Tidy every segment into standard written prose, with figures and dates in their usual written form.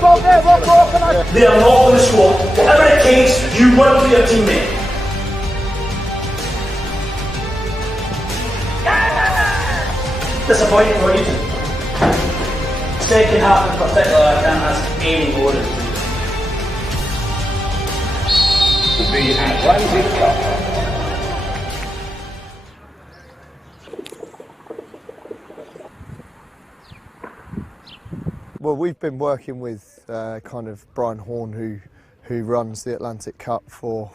They are not going to score. Whatever it takes, you work for your teammate. Disappointing for you. Second half in particular, I can't ask any more. The Atlantic Cup. Well, we've been working with kind of Brian Horn, who runs the Atlantic Cup for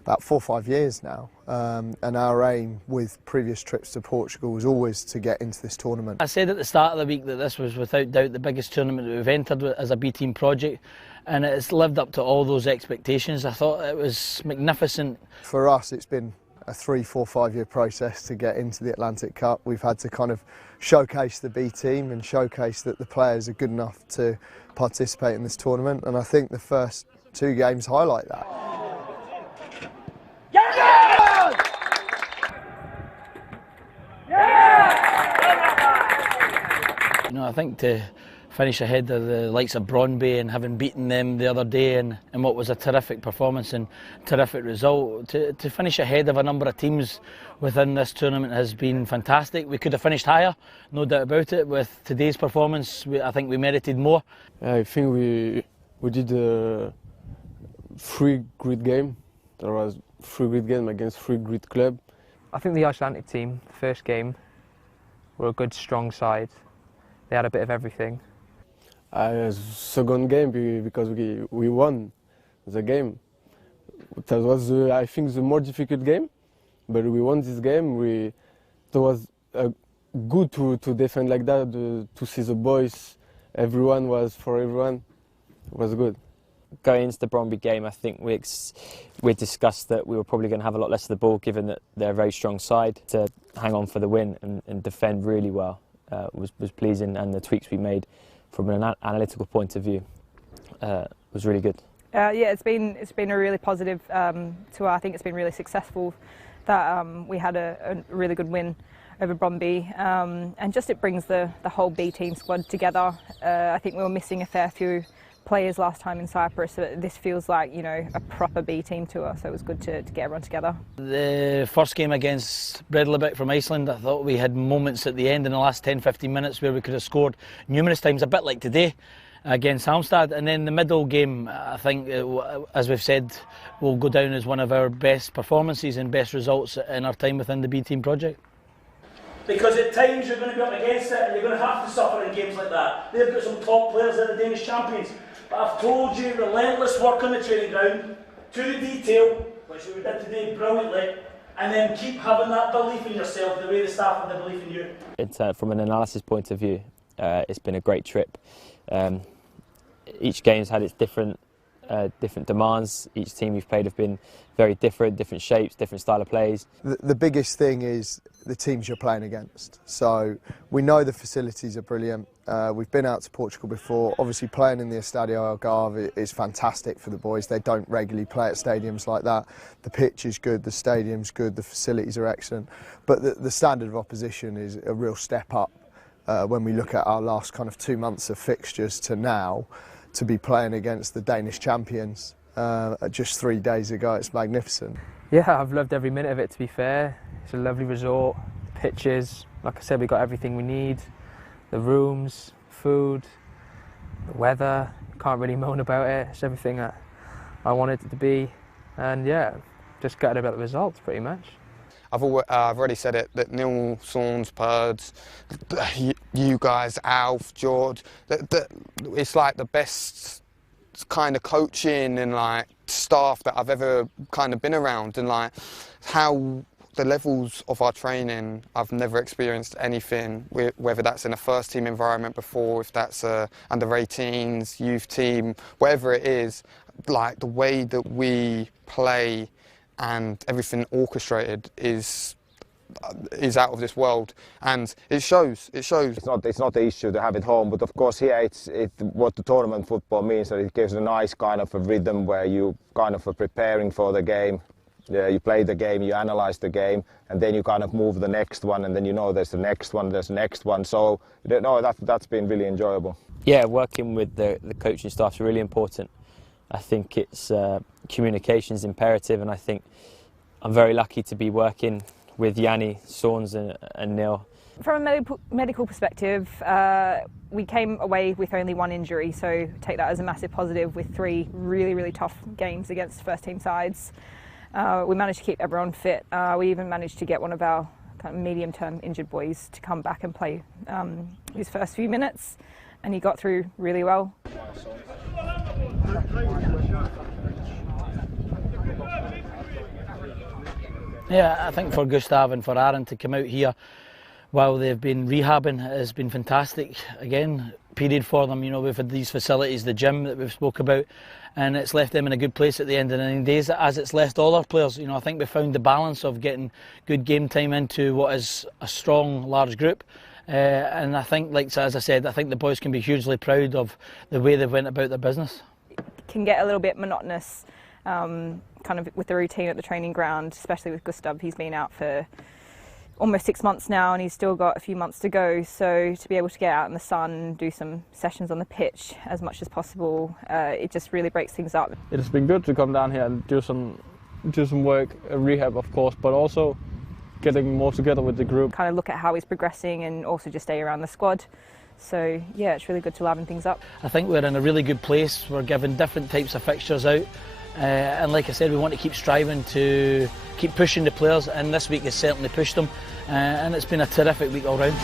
about 4 or 5 years now, and our aim with previous trips to Portugal was always to get into this tournament. I said at the start of the week that this was without doubt the biggest tournament that we've entered as a B-team project, and it's lived up to all those expectations. I thought it was magnificent. For us, it's been a 3, 4, 5 year process to get into the Atlantic Cup. We've had to kind of showcase the B team and showcase that the players are good enough to participate in this tournament, and I think the first 2 games highlight that. You know, I think to finish ahead of the likes of Brøndby and having beaten them the other day and what was a terrific performance and terrific result, to finish ahead of a number of teams within this tournament has been fantastic. We could have finished higher, no doubt about it. With today's performance, I think we merited more. I think we did 3 great games. There was 3 great games against 3 great clubs. I think the Icelandic team, the first game, were a good, strong side. They had a bit of everything. Second game, because we won the game. That was, I think, the more difficult game, but we won this game. It was good to defend like that, to see the boys. Everyone was for everyone. It was good. Going into the Brøndby game, I think we discussed that we were probably going to have a lot less of the ball, given that they're a very strong side. To hang on for the win and defend really well was pleasing, and the tweaks we made from an analytical point of view was really good. Yeah, it's been a really positive tour. I think it's been really successful that we had a really good win over Brøndby, and just it brings the whole B team squad together. I think we were missing a fair few players last time in Cyprus, so this feels like, you know, a proper B team tour, so it was good to get everyone together. The first game against Breidablik from Iceland, I thought we had moments at the end in the last 10-15 minutes where we could have scored numerous times, a bit like today against Halmstad. And then the middle game, I think, as we've said, will go down as one of our best performances and best results in our time within the B team project. Because at times you're going to be up against it and you're going to have to suffer in games like that. They've got some top players in the Danish champions. But I've told you, relentless work on the training ground, to the detail, which we did today brilliantly, and then keep having that belief in yourself, the way the staff have the belief in you. From an analysis point of view, it's been a great trip. Each game's had its different demands. Each team we've played have been very different shapes, different style of plays. The biggest thing is the teams you're playing against. So we know the facilities are brilliant. We've been out to Portugal before. Obviously playing in the Estadio Algarve is fantastic for the boys. They don't regularly play at stadiums like that. The pitch is good, the stadium's good, the facilities are excellent. But the standard of opposition is a real step up when we look at our last kind of 2 months of fixtures to now, to be playing against the Danish champions just 3 days ago. It's magnificent. Yeah, I've loved every minute of it, to be fair. It's a lovely resort, the pitches, like I said, we got everything we need. The rooms, food, the weather, can't really moan about it. It's everything that I wanted it to be. And yeah, just gutted about the results pretty much. I've already said it, that Neil, Saunds, Purds, you guys, Alf, George, it's like the best kind of coaching and like staff that I've ever kind of been around, and like how the levels of our training, I've never experienced anything, whether that's in a first team environment before, if that's under 18s, youth team, whatever it is, like the way that we play and everything orchestrated is out of this world, and it shows. It's not the issue to have it home, but of course here it's what the tournament football means, that it gives a nice kind of a rhythm where you kind of are preparing for the game, you play the game, you analyze the game, and then you kind of move the next one, and then you know there's the next one, there's the next one. So no, that's been really enjoyable. Yeah, working with the coaching staff is really important. I think it's communication is imperative, and I think I'm very lucky to be working with Yanni, Saunds and Neil. From a medical perspective, we came away with only one injury, so take that as a massive positive with 3 really tough games against first team sides. We managed to keep everyone fit. We even managed to get one of our kind of medium-term injured boys to come back and play his first few minutes, and he got through really well. Yeah, I think for Gustav and for Aaron to come out here while they've been rehabbing has been fantastic. Again, period for them. You know, we've had these facilities, the gym that we've spoke about, and it's left them in a good place at the end of the days, as it's left all our players. You know, I think we found the balance of getting good game time into what is a strong, large group. And I think, like as I said, I think the boys can be hugely proud of the way they've went about their business. It can get a little bit monotonous, kind of with the routine at the training ground, especially with Gustav. He's been out for almost 6 months now, and he's still got a few months to go. So to be able to get out in the sun, do some sessions on the pitch as much as possible, it just really breaks things up. It has been good to come down here and do some work, rehab of course, but also getting more together with the group. Kind of look at how he's progressing and also just stay around the squad. So yeah, it's really good to liven things up. I think we're in a really good place. We're giving different types of fixtures out. And like I said, we want to keep striving to keep pushing the players, and this week has certainly pushed them, and it's been a terrific week all round.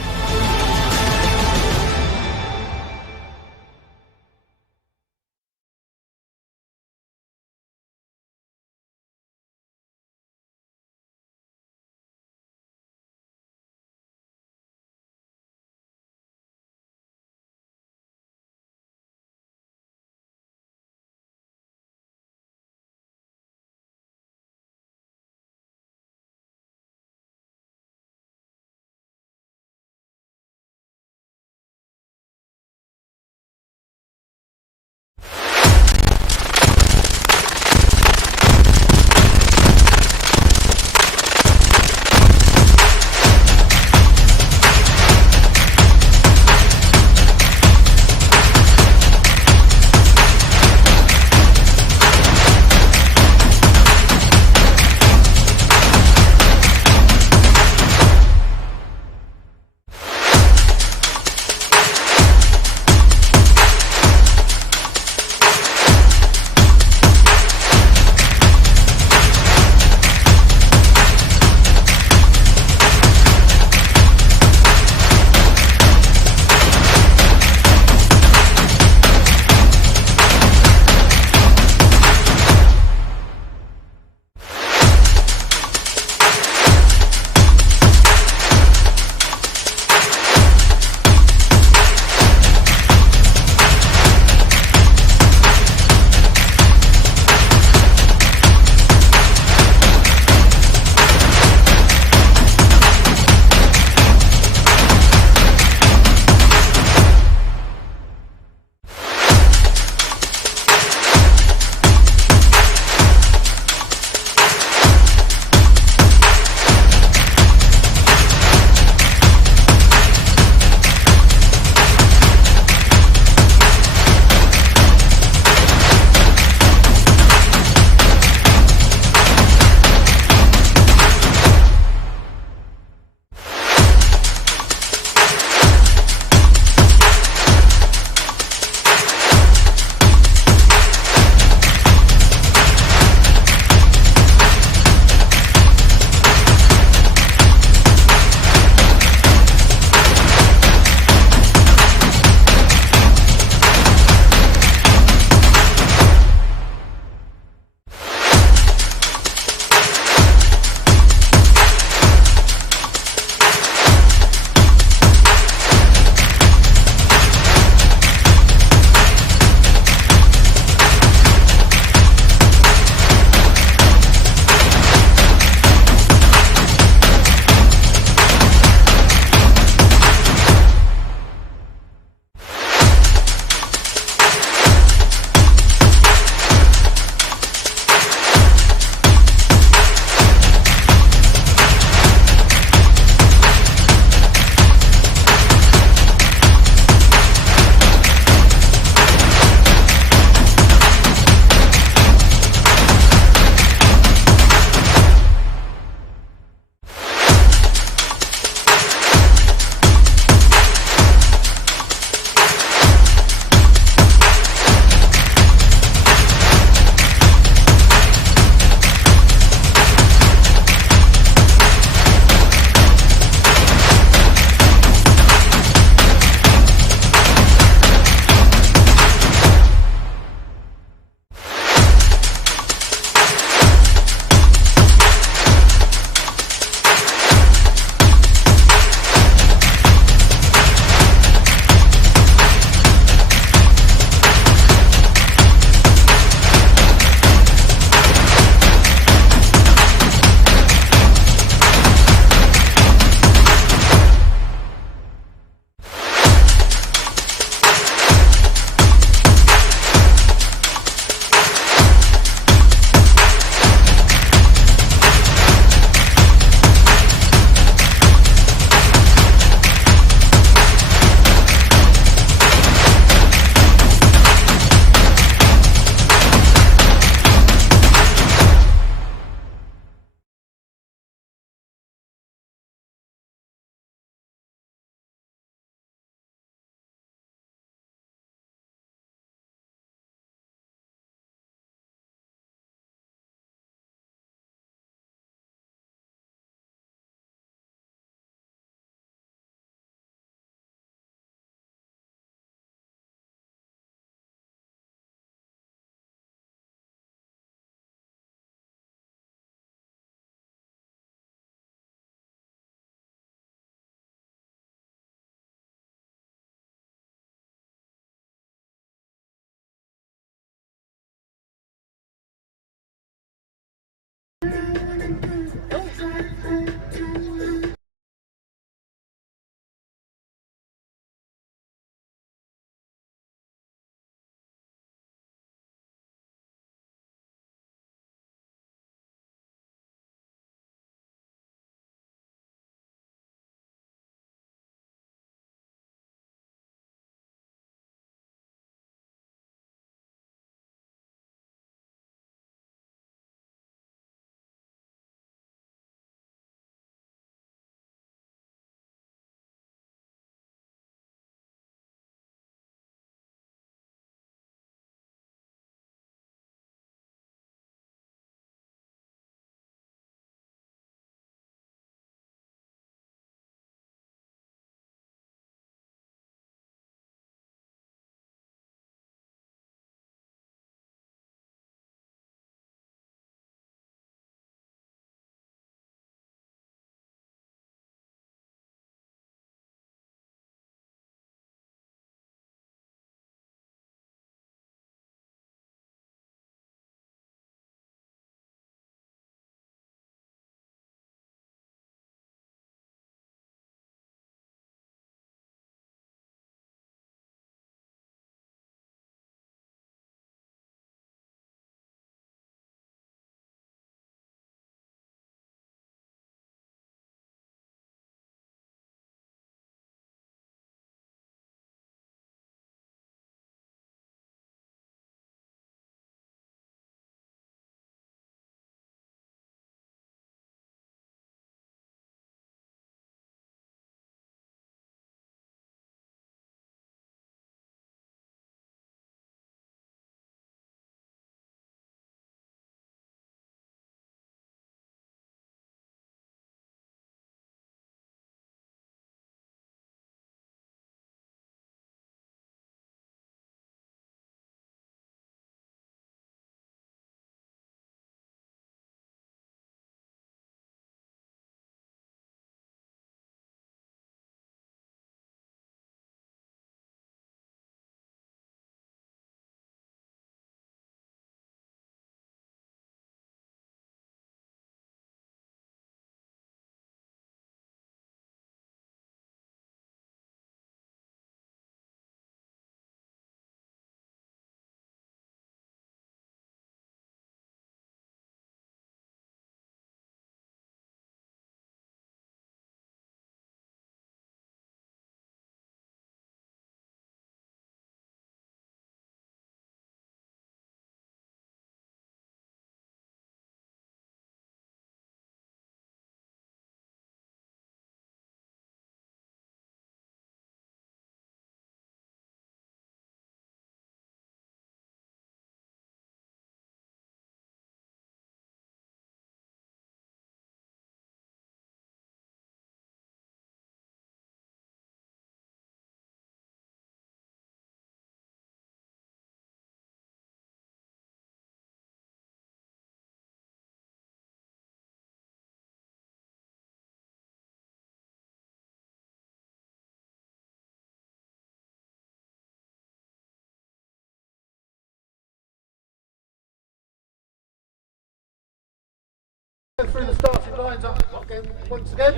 through the starting lines up again, once again.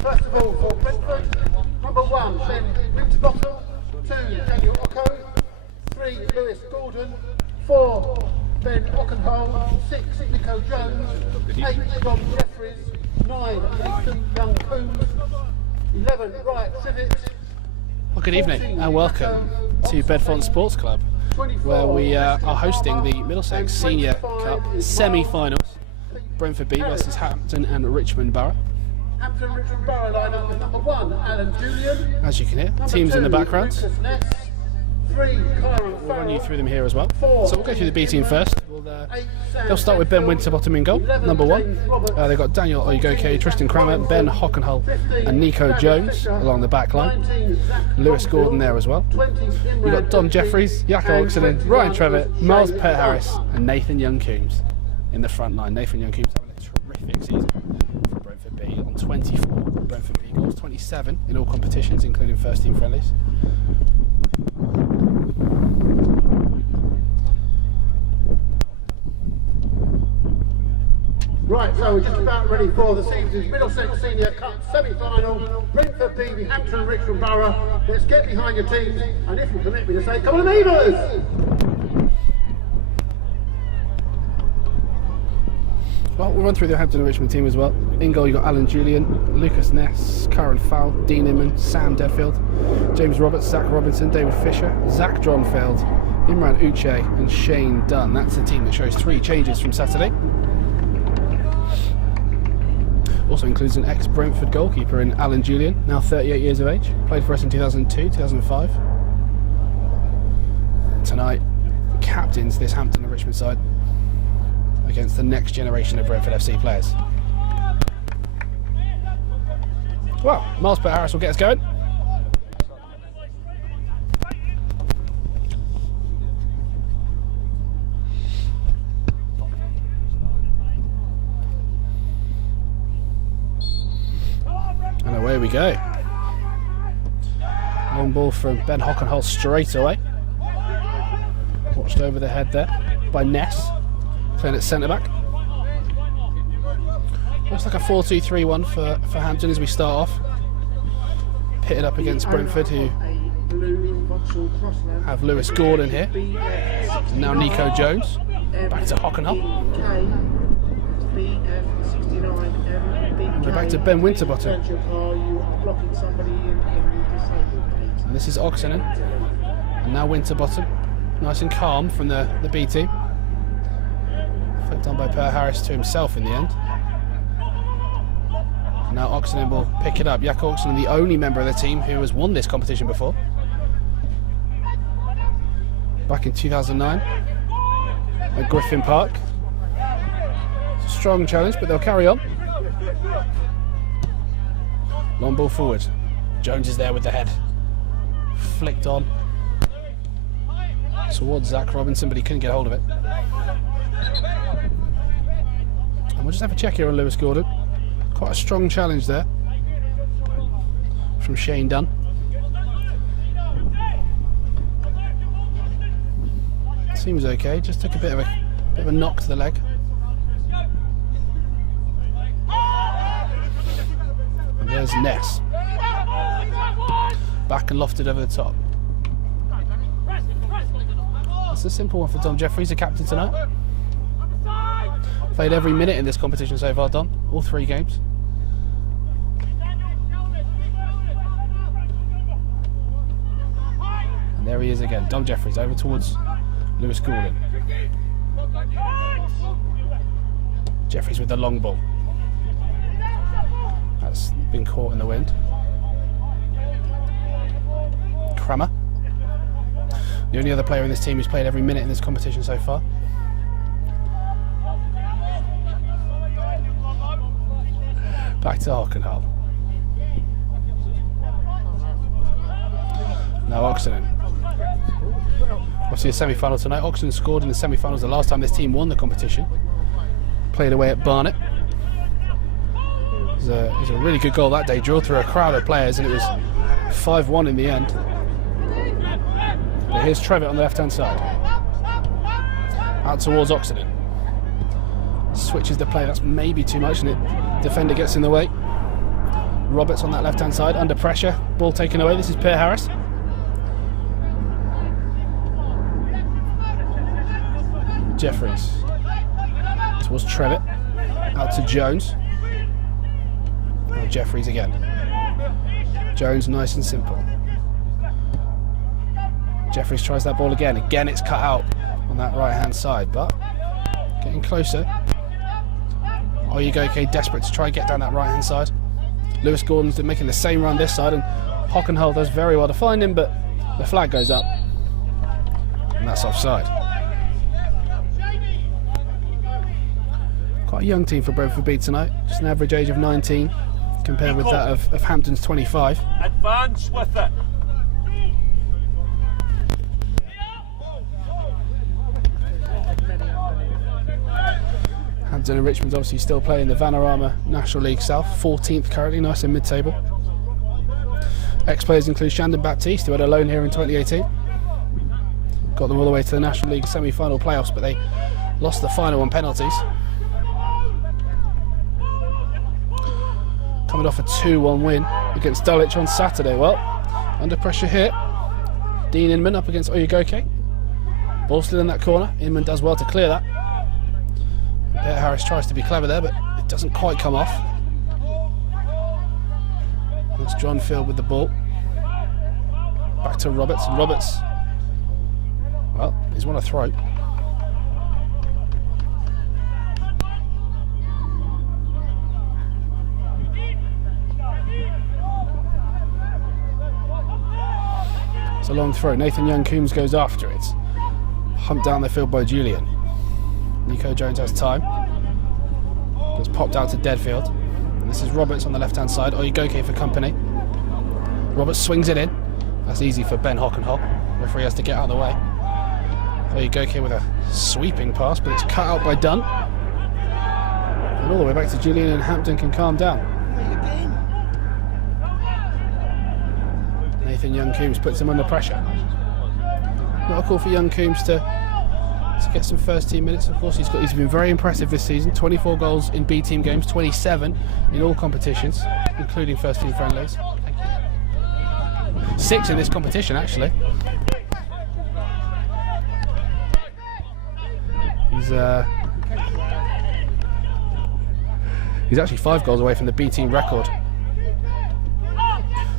First of all, for Brentford, number 1, Ben Winterbottom, 2, Daniel Oko, 3, Lewis Gordon, 4, Ben Hockenhull, 6, Nico Jones, 8, John Jefferies, 9, Nathan Young-Coombes, 11, Riot Trevitt. Well, good evening and welcome to Bedfont Sports Club, where we are hosting the Middlesex Senior Cup semi-finals. Brentford B versus Hampton and Richmond Borough. Hampton Richmond Borough lineup with number 1, Alan Julian. As you can hear, teams in the background. Ness, 3, We'll run you through them here as well. So we'll go through the B team first. They'll start with Ben Winterbottom in goal, number 1. They've got Daniel Oyegoke, Tristan Crama, Ben Hockenhull and Nico Jones along the back line. Lewis Gordon there as well. You've got Dom Jefferies, Oksanen, Ryan Trevitt, Miles Peart-Harris and Nathan Young-Coombes in the front line. Nathan Young-Coombes having a terrific season for Brentford B on 24 Brentford B goals, 27 in all competitions including first team friendlies. Right, so we're just about ready for the season's Middlesex Senior Cup semi-final. Brentford B, Hampton and Richmond Borough. Let's get behind your teams, and if you permit me to say, come on, Beavers! Well, we'll run through the Hampton and Richmond team as well. In goal, you've got Alan Julian, Lucas Ness, Farrell, Dean Inman, Sam Deadfield, James Roberts, Zach Robinson, David Fisher, Zach Dronfield, Imran Uche and Shane Dunne. That's the team that shows 3 changes from Saturday. Also includes an ex-Brentford goalkeeper in Alan Julian, now 38 years of age. Played for us in 2002, 2005. Tonight, captains this Hampton and Richmond side against the next generation of Brentford FC players. Well, Miles Peart-Harris will get us going. And away we go. Long ball from Ben Hockenhull straight away. Watched over the head there by Ness, playing at centre-back. Looks like a 4-2-3-1 for Hampton as we start off. Pitted up against Brentford, who have Lewis Gordon here. And now Nico Jones. Back to Hockenhull. We're back to Ben Winterbottom. And this is Oksanen. And now Winterbottom. Nice and calm from the B team. Flipped on by Peart-Harris to himself in the end. And now Oksanen will pick it up. Jack Oksanen, the only member of the team who has won this competition before. Back in 2009 at Griffin Park. It's a strong challenge, but they'll carry on. Long ball forward. Jones is there with the head. Flicked on towards Zach Robinson, but he couldn't get hold of it. And we'll just have a check here on Lewis Gordon. Quite a strong challenge there from Shane Dunne. Seems okay, just took a bit of a knock to the leg. And there's Ness. Back and lofted over the top. That's a simple one for Dom Jefferies, the captain tonight. Played every minute in this competition so far, Dom. All 3 games. And there he is again, Dom Jefferies over towards Lewis Gordon. Jefferies with the long ball. That's been caught in the wind. Crama, the only other player in this team who's played every minute in this competition so far. Back to Hockenhull. Now Oksanen. Obviously a semi-final tonight. Oksanen scored in the semi-finals the last time this team won the competition. Played away at Barnet. It was a really good goal that day. Drew through a crowd of players and it was 5-1 in the end. But here's Trevitt on the left-hand side. Out towards Oksanen. switches the play. That's maybe too much, and defender gets in the way. Roberts on that left-hand side, under pressure. Ball taken away. This is Peart-Harris. Jefferies towards Trevitt. Out to Jones. Oh, Jefferies again. Jones, nice and simple. Jefferies tries that ball again. Again, it's cut out on that right-hand side, but getting closer. Oyegoke desperate to try and get down that right-hand side. Lewis Gordon's making the same run this side, and Hockenhull does very well to find him, but the flag goes up, and that's offside. Quite a young team for Brentford B tonight, just an average age of 19 compared with that of Hampton's 25. Advance with it. Hampton and Richmond's obviously still playing the Vanarama National League South, 14th currently, nice in mid-table. Ex-players include Shandon Baptiste, who had a loan here in 2018. Got them all the way to the National League semi-final playoffs, but they lost the final on penalties. Coming off a 2-1 win against Dulwich on Saturday. Well, under pressure here. Dean Inman up against Oyegoke. Ball still in that corner. Inman does well to clear that. Peart-Harris tries to be clever there, but it doesn't quite come off. That's Dronfield with the ball. Back to Roberts. And Roberts, well, he's won a throw. It's a long throw. Nathan Young-Coombes goes after it. Humped down the field by Julian. Nico Jones has time. Gets popped out to Deadfield. And this is Roberts on the left-hand side. Oyegoke for company. Roberts swings it in. That's easy for Ben Hockenhull. Referee has to get out of the way. Oyegoke with a sweeping pass, but it's cut out by Dunne. And all the way back to Julian, and Hampton can calm down. Nathan Young-Coombes puts him under pressure. Not a call for Young-Coombes to get some first team minutes. Of course, he's been very impressive this season. 24 goals in B team games, 27 in all competitions, including first team friendlies. 6 in this competition, actually. He's actually 5 goals away from the B team record,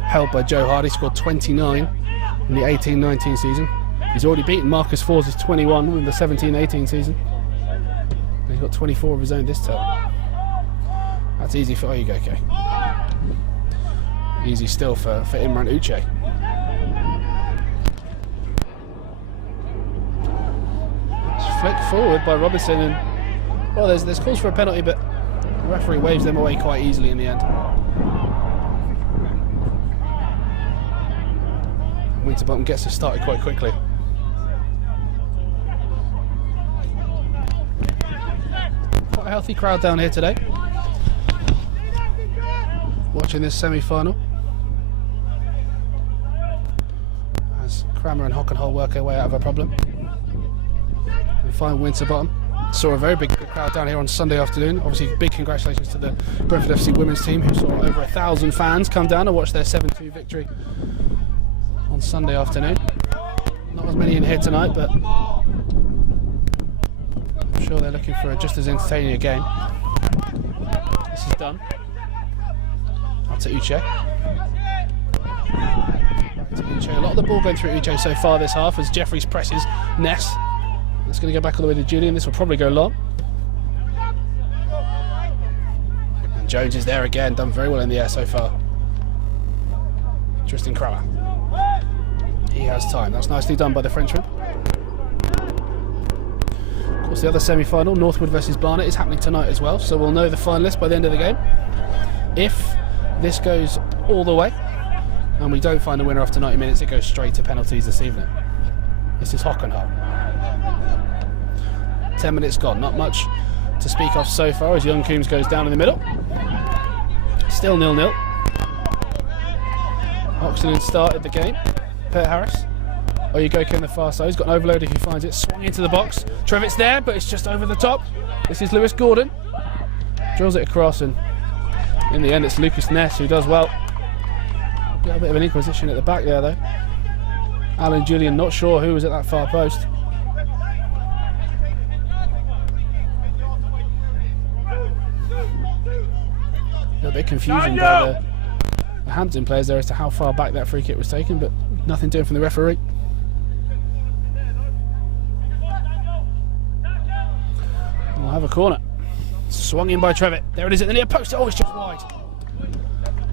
held by Joe Hardy. Scored 29 in the 18-19 season. He's already beaten Marcus Force's 21 in the 17-18 season. He's got 24 of his own this term. That's easy for Oyegoke. Easy still for Imran Uche. It's flicked forward by Robinson, and well, there's calls for a penalty, but the referee waves them away quite easily in the end. Winterbottom gets us started quite quickly. Quite a healthy crowd down here today, watching this semi-final as Crama and Hockenhull work their way out of a problem and find Winterbottom. Saw a very big crowd down here on Sunday afternoon. Obviously, big congratulations to the Brentford FC women's team, who saw over 1,000 fans come down and watch their 7-2 victory on Sunday afternoon. Not as many in here tonight, but I'm sure they're looking for just as entertaining a game. This is done. Up to Uche. A lot of the ball going through Uche so far this half as Jefferies presses Ness. It's going to go back all the way to Julian. This will probably go long. And Jones is there again, done very well in the air so far. Tristan Crama. He has time. That's nicely done by the Frenchman. Of course, the other semi-final, Northwood versus Barnet, is happening tonight as well, so we'll know the finalists by the end of the game. If this goes all the way and we don't find a winner after 90 minutes, it goes straight to penalties this evening. This is Hockenhull. 10 minutes gone, not much to speak of so far as Young-Coombes goes down in the middle. Still 0-0. Oksanen started the game. Peart-Harris. Oyegoke on the far side. He's got an overload if he finds it. Swung into the box. Trevitt's there, but it's just over the top. This is Lewis Gordon. Drills it across, and in the end it's Lucas Ness who does well. Got a bit of an inquisition at the back there though. Alan Julian not sure who was at that far post. A little bit of confusion by the Hampton players there as to how far back that free kick was taken, but nothing doing from the referee. We'll have a corner. Swung in by Trevitt. There it is at the near post. Oh, it's just wide.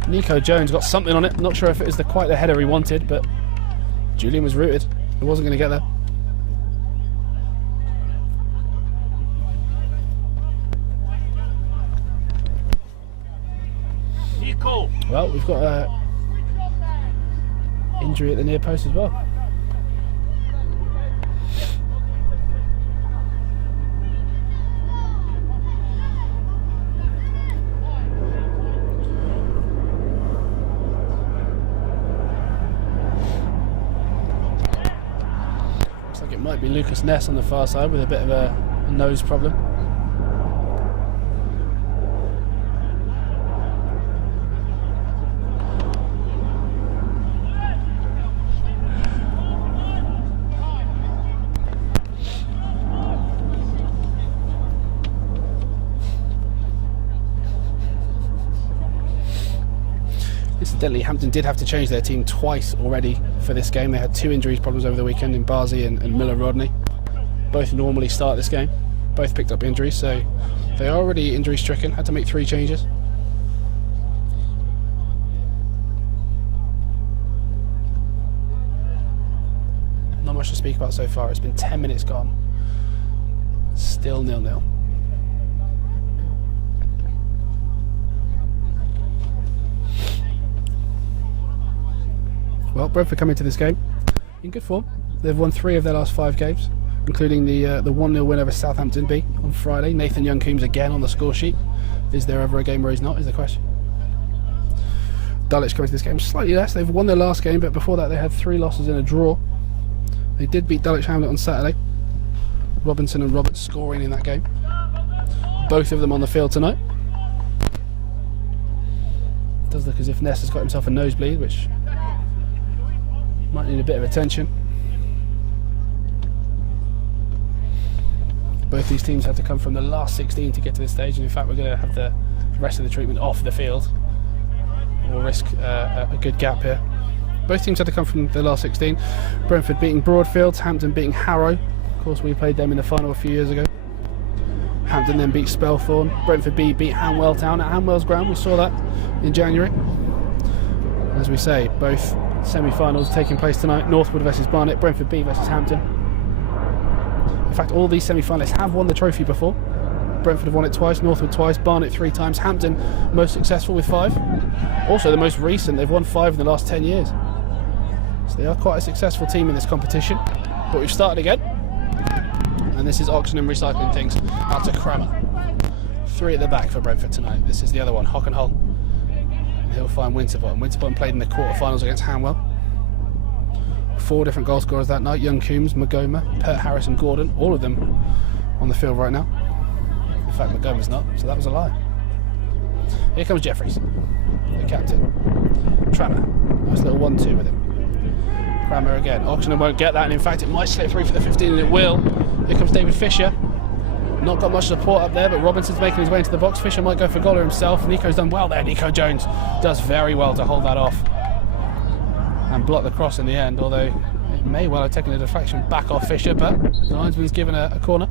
Nico Jones got something on it. Not sure if it was quite the header he wanted, but Julian was rooted. He wasn't going to get there. Nico. Well, we've got an injury at the near post as well. Might be Lucas Ness on the far side with a bit of a nose problem. Incidentally, Hampton did have to change their team twice already for this game. They had 2 injuries problems over the weekend in Barzey and Miller-Rodney. Both normally start this game. Both picked up injuries, so they are already injury stricken. Had to make 3 changes. Not much to speak about so far. It's been 10 minutes gone. Still 0-0. Well, Brentford come into this game in good form. They've won 3 of their last 5 games, including the 1-0 win over Southampton B on Friday. Nathan Young-Coombes again on the score sheet. Is there ever a game where he's not, is the question. Dulwich come into this game slightly less. They've won their last game, but before that they had 3 losses and a draw. They did beat Dulwich Hamlet on Saturday. Robinson and Roberts scoring in that game. Both of them on the field tonight. It does look as if Ness has got himself a nosebleed, which might need a bit of attention. Both these teams had to come from the last 16 to get to this stage, and in fact we're going to have the rest of the treatment off the field. We'll risk a good gap here. Both teams had to come from the last 16. Brentford beating Broadfields, Hampton beating Harrow. Of course, we played them in the final a few years ago. Hampton then beat Spelthorne. Brentford B beat Hanwell Town at Hanwell's ground. We saw that in January. As we say, both semi-finals taking place tonight. Northwood versus Barnet, Brentford B versus Hampton. In fact, all these semi-finalists have won the trophy before. Brentford have won it twice, Northwood twice, Barnet 3 times, Hampton most successful with 5. Also the most recent, they've won 5 in the last 10 years. So they are quite a successful team in this competition. But we've started again. And this is Oksanen recycling things out to Crama. 3 at the back for Brentford tonight. This is the other one, Hockenhull. He'll find Winterbottom. Winterbottom played in the quarterfinals against Hanwell. 4 different goal scorers that night. Young-Coombes, Magoma, Peart-Harris and Gordon. All of them on the field right now. In fact, Magoma's not, so that was a lie. Here comes Jefferies, the captain. Crama. Nice little 1-2 with him. Crama again. Oksanen won't get that, and in fact it might slip through for the 15, and it will. Here comes David Fisher. Not got much support up there, but Robinson's making his way into the box. Fisher might go for goaler himself. Nico's done well there. Nico Jones does very well to hold that off and block the cross in the end, although it may well have taken a deflection back off Fisher, but the linesman's given a corner.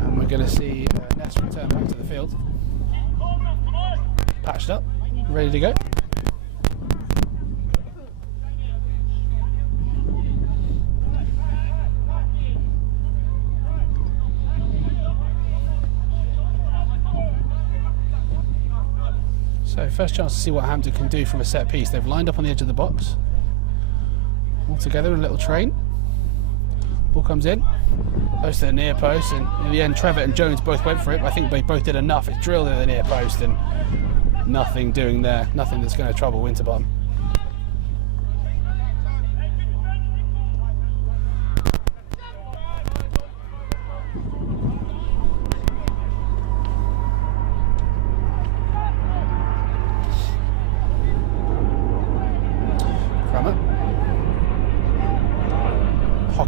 And we're going to see Ness return back to the field. Patched up, ready to go. So first chance to see what Hampton can do from a set piece. They've lined up on the edge of the box. All together in a little train. Ball comes in. Goes to the near post, and in the end Trevitt and Jones both went for it, but I think they both did enough. It's drilled in the near post and nothing doing there. Nothing that's going to trouble Winterbottom.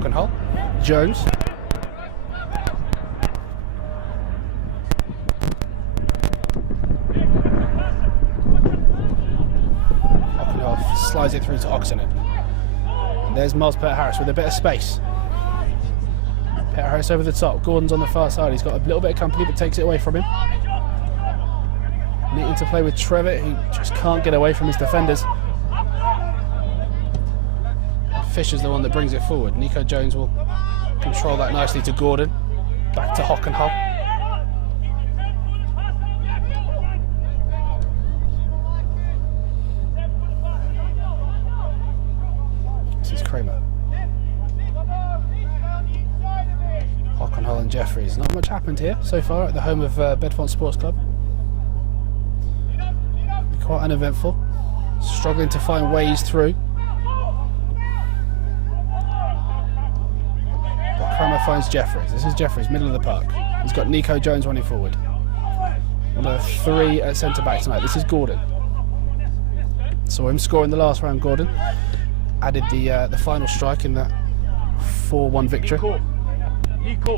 Hockenhull. Jones. Hockenhull slides it through to Oksanen. And there's Miles Peart-Harris with a bit of space. Peart-Harris over the top. Gordon's on the far side. He's got a little bit of company but takes it away from him. Needing to play with Trevitt, who just can't get away from his defenders. Fisher's the one that brings it forward. Nico Jones will control that nicely to Gordon. Back to Hockenhull. This is Crama. Hockenhull and Jefferies. Not much happened here so far at the home of Bedfont Sports Club. Quite uneventful. Struggling to find ways through. But Crama finds Jefferies. This is Jefferies, middle of the park. He's got Nico Jones running forward. One of the 3 at centre back tonight. This is Gordon. Saw him score in the last round, Gordon. Added the final strike in that 4-1 victory. Nico.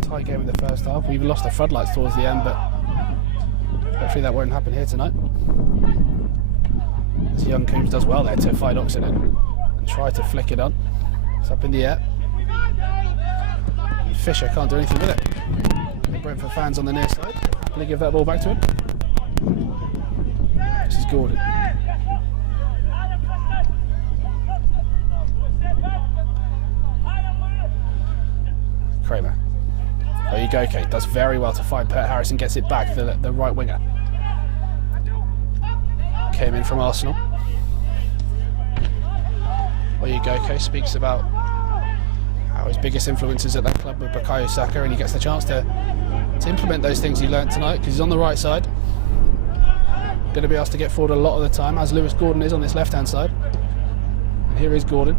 Tight game in the first half. We even lost the floodlights towards the end, but hopefully that won't happen here tonight. As Young-Coombes does well there to fight Oksanen and try to flick it on. It's up in the air. And Fisher can't do anything with it. The Brentford fans on the near side happily give that ball back to him. This is Gordon. Crama. Oyegoke does very well to find Peart-Harris and gets it back, the right winger. Came in from Arsenal. Oyegoke speaks about how his biggest influences at that club were Bukayo Saka, and he gets the chance to implement those things he learnt tonight because he's on the right side. Going to be asked to get forward a lot of the time, as Lewis Gordon is on this left-hand side. And here is Gordon.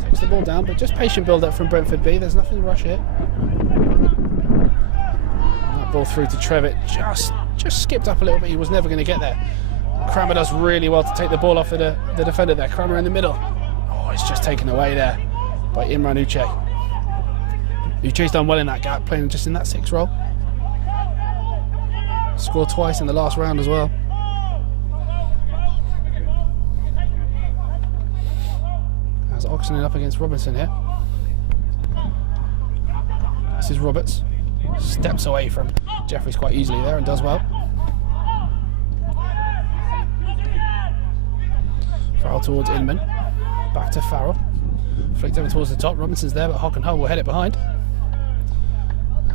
Takes the ball down, but just patient build-up from Brentford B. There's nothing to rush here. And that ball through to Trevitt. Just skipped up a little bit. He was never going to get there. Crama does really well to take the ball off the defender there. Crama in the middle. Oh, it's just taken away there by Inman Uche. Uche's done well in that gap, playing just in that 6 role. Scored twice in the last round as well. As Oksanen up against Robinson here. This is Roberts. Steps away from Jefferies quite easily there and does well. Farrell towards Inman. Back to Farrell. Flicked over towards the top. Robinson's there, but Hockenhull will head it behind.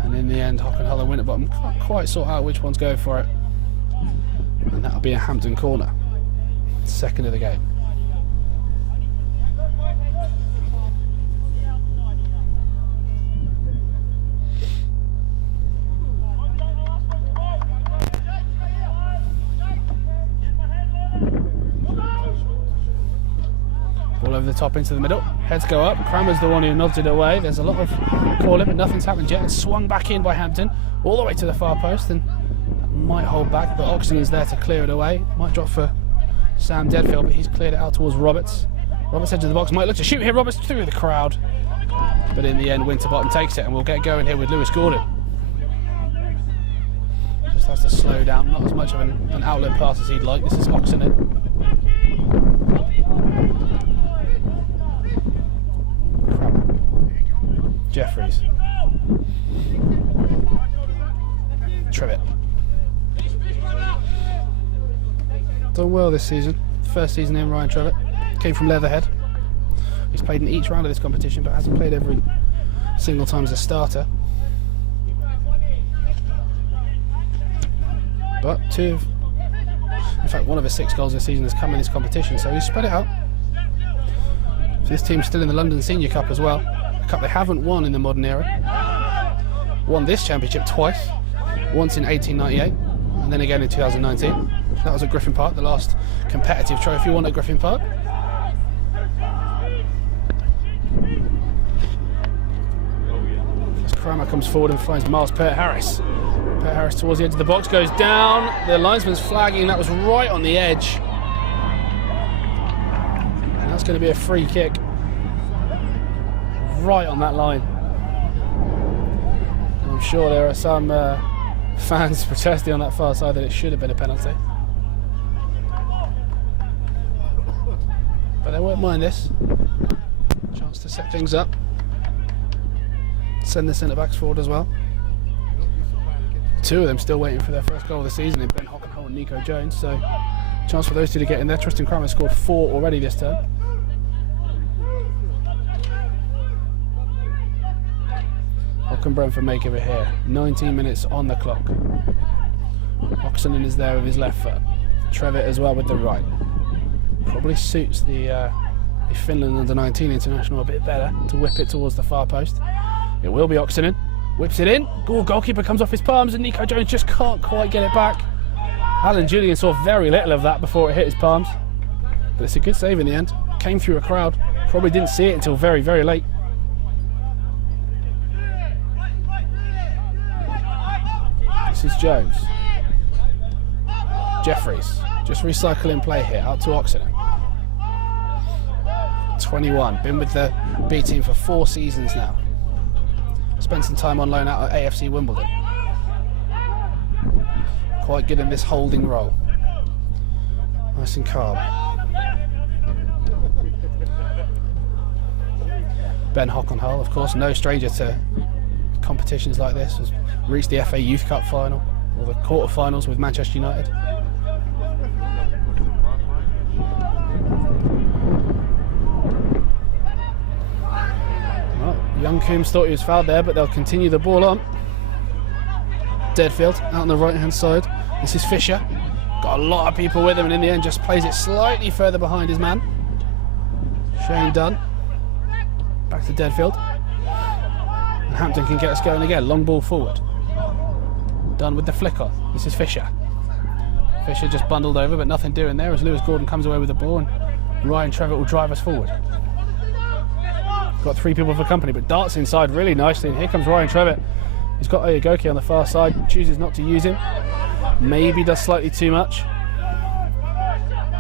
And in the end, Hockenhull and Winterbottom can't quite sort out which one's going for it. And that'll be a Hampton corner. 2nd of the game. Ball over the top into the middle. Heads go up. Crama's the one who nods it away. There's a lot of calling, but nothing's happened yet. It's swung back in by Hampton, all the way to the far post, and might hold back, but Oksanen's there to clear it away. Might drop for Sam Deadfield, but he's cleared it out towards Roberts. Roberts edge of the box. Might look to shoot here. Roberts through the crowd. But in the end, Winterbottom takes it, and we'll get going here with Lewis Gordon. Just has to slow down. Not as much of an outlet pass as he'd like. This is Oksanen. Jefferies. Trevitt. Done well this season. First season in, Ryan Trevitt. Came from Leatherhead. He's played in each round of this competition, but hasn't played every single time as a starter. But in fact, one of his 6 goals this season has come in this competition, so he's spread it out. So this team's still in the London Senior Cup as well. A cup they haven't won in the modern era. Won this championship twice. Once in 1898 and then again in 2019. That was at Griffin Park, the last competitive trophy won at Griffin Park. As Crama comes forward and finds Miles Peart-Harris. Peart-Harris towards the edge of the box, goes down. The linesman's flagging, that was right on the edge. And That's going to be a free kick. Right on that line. And I'm sure there are some fans protesting on that far side that it should have been a penalty. But they won't mind this. Chance to set things up. Send the centre-backs forward as well. Two of them still waiting for their first goal of the season in Ben Hockenhull and Nico Jones, so chance for those two to get in there. Tristan Crama scored 4 already this term. What can Brentford make of it here? 19 minutes on the clock. Oksanen is there with his left foot. Trevitt as well with the right. Probably suits the Finland under-19 international a bit better to whip it towards the far post. It will be Oksanen. Whips it in. Goalkeeper comes off his palms and Nico Jones just can't quite get it back. Alan Julian saw very little of that before it hit his palms. But it's a good save in the end. Came through a crowd. Probably didn't see it until very, very late. This is Jones. Jefferies. Just recycling play here. Out to Oksanen. 21. Been with the B team for 4 seasons now. Spent some time on loan out at AFC Wimbledon. Quite good in this holding role. Nice and calm. Ben Hockenhull, of course, no stranger to competitions like this. Has reached the FA Youth Cup final, or the quarter-finals with Manchester United. Young-Coombes thought he was fouled there, but they'll continue the ball on. Deadfield out on the right-hand side. This is Fisher. Got a lot of people with him, and in the end just plays it slightly further behind his man. Shane Dunne. Back to Deadfield. And Hampton can get us going again. Long ball forward. Dunne with the flick on. This is Fisher. Fisher just bundled over, but nothing doing there as Lewis Gordon comes away with the ball, and Ryan Trevitt will drive us forward. Got 3 people for company, but darts inside really nicely. And here comes Ryan Trevitt. He's got Oyegoke on the far side, chooses not to use him. Maybe does slightly too much.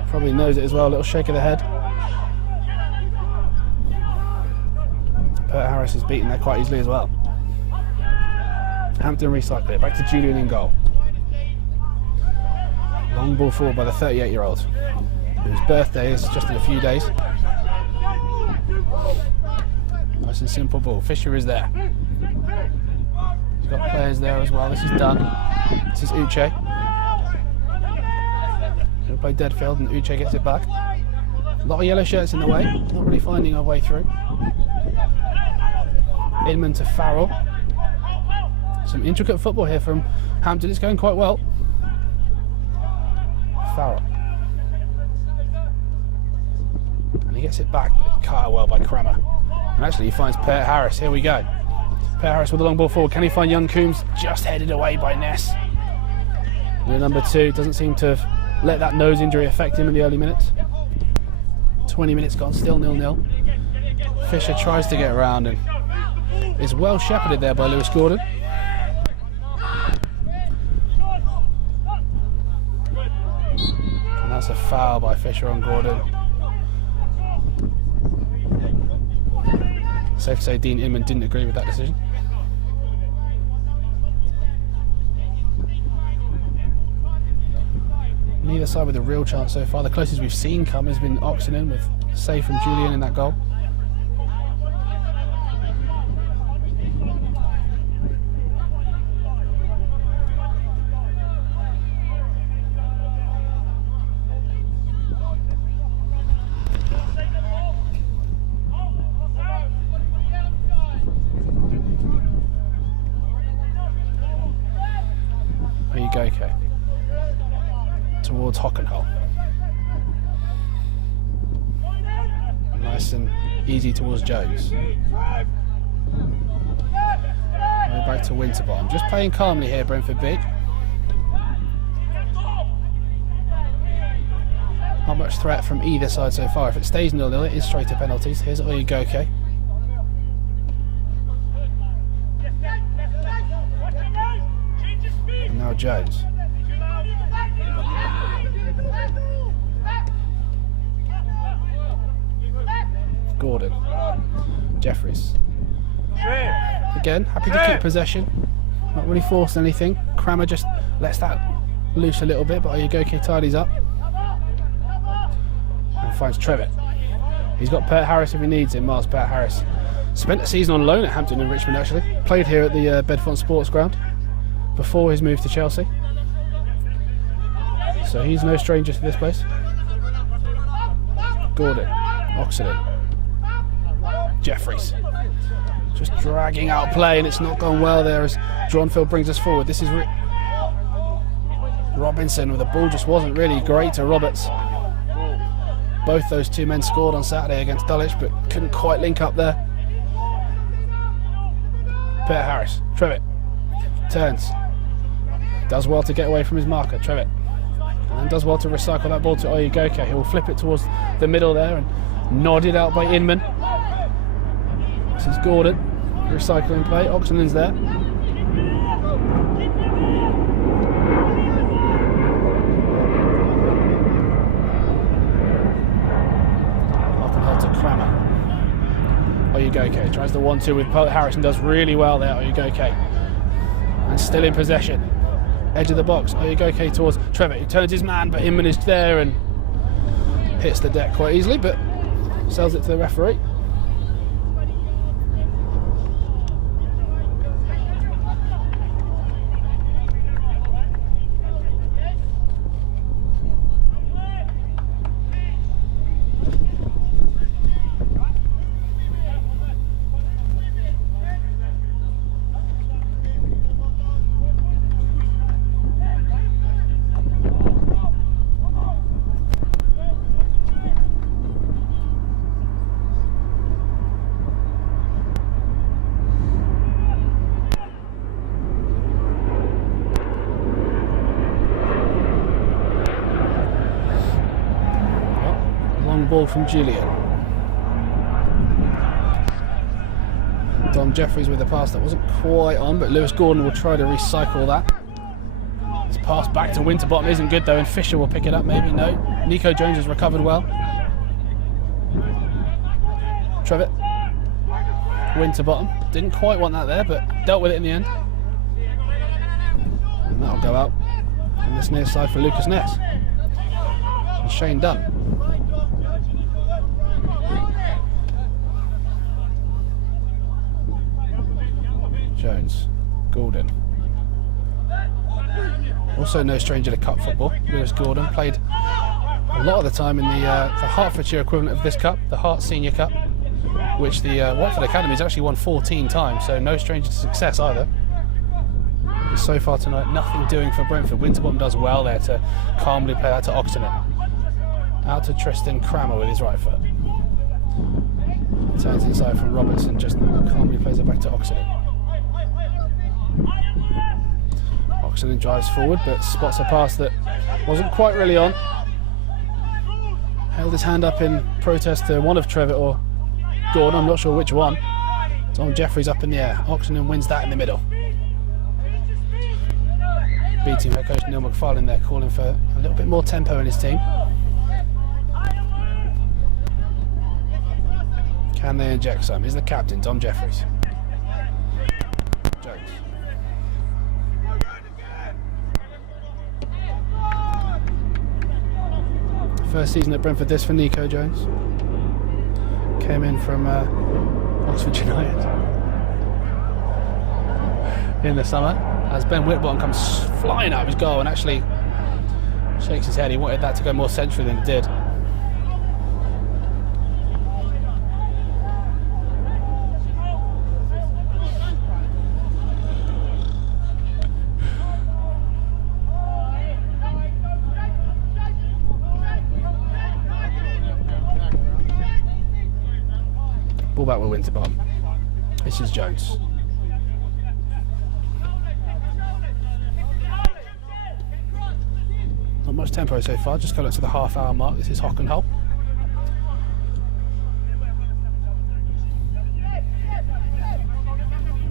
Probably knows it as well, a little shake of the head. Peart-Harris is beaten there quite easily as well. Hampton recycle it, back to Julian in goal. Long ball forward by the 38-year-old, whose birthday is just in a few days. Nice and simple ball. Fisher is there. He's got players there as well. This is Dunne. This is Uche. He'll play Deadfield and Uche gets it back. A lot of yellow shirts in the way. Not really finding our way through. Inman to Farrell. Some intricate football here from Hampton. It's going quite well. Farrell. And he gets it back, but it's cut out well by Crama. And actually he finds Peart-Harris. Here we go. Peart-Harris with the long ball forward. Can he find Young-Coombes? Just headed away by Ness. And number 2 doesn't seem to have let that nose injury affect him in the early minutes. 20 minutes gone, still 0-0. Fisher tries to get around and is well shepherded there by Lewis Gordon. And that's a foul by Fisher on Gordon. Safe to say Dean Inman didn't agree with that decision. Neither side with a real chance so far. The closest we've seen come has been Oksanen with a save from Julian in that goal. Oyegoke towards Hockenhull. Nice and easy towards Jones. Back to Winterbottom. Just playing calmly here, Brentford B. Not much threat from either side so far. If it stays 0-0, it is straight to penalties. Here's Oyegoke. And now Jones. Gordon. Jefferies. Again, happy to keep possession. Not really forced anything. Crama just lets that loose a little bit, but Oyegoke tidies up. And finds Trevitt. He's got Peart-Harris if he needs him, Miles Peart-Harris. Spent a season on loan at Hampton and Richmond actually. Played here at the Bedfont Sports Ground before his move to Chelsea. So he's no stranger to this place. Gordon, Oksanen, Jefferies. Just dragging out play, and it's not gone well there as Dronfield brings us forward. This is Robinson with the ball, just wasn't really great to Roberts. Both those two men scored on Saturday against Dulwich, but couldn't quite link up there. Peart-Harris, Trevitt, turns. Does well to get away from his marker, Trevitt. And does well to recycle that ball to Oyegoke. He'll flip it towards the middle there and nodded out by Inman. This is Gordon, recycling play. Oksanen's there. Hockenhull to Crama. Oyegoke tries the 1-2 with Peart-Harris and does really well there, Oyegoke. And still in possession. Edge of the box, Oyegoke towards Trevitt. He turns his man, but Inman is there and hits the deck quite easily, but sells it to the referee. Ball from Julian. Dom Jefferies with a pass that wasn't quite on, but Lewis Gordon will try to recycle that. This pass back to Winterbottom isn't good though, and Fisher will pick it up, maybe, no. Nico Jones has recovered well. Trevitt. Winterbottom. Didn't quite want that there, but dealt with it in the end. And that'll go out on this near side for Lucas Ness. And Shane Dunne. Jones, Gordon. Also no stranger to cup football. Lewis Gordon played a lot of the time in the Hertfordshire equivalent of this cup, the Hart Senior Cup, which the Watford Academy has actually won 14 times, so no stranger to success either. But so far tonight, nothing doing for Brentford. Winterbottom does well there to calmly play that to Oksanen. Out to Tristan Crama with his right foot. Turns inside from Roberts and just calmly plays it back to Oksanen. Oksanen drives forward but spots a pass that wasn't quite really on. Held his hand up in protest to one of Trevitt or Gordon, I'm not sure which one. Tom Jefferies up in the air. Oksanen wins that in the middle. B-team head coach Neil McFarlane there calling for a little bit more tempo in his team. Can they inject some? Here's the captain, Tom Jefferies. Jones. First season at Brentford, this for Nico Jones. Came in from Oxford United in the summer as Ben Winterbottom comes flying out of his goal and actually shakes his head. He wanted that to go more centrally than it did. Ball back with Winterbottom. This is Jones. Not much tempo so far, just got up to the half-hour mark. This is Hockenhull.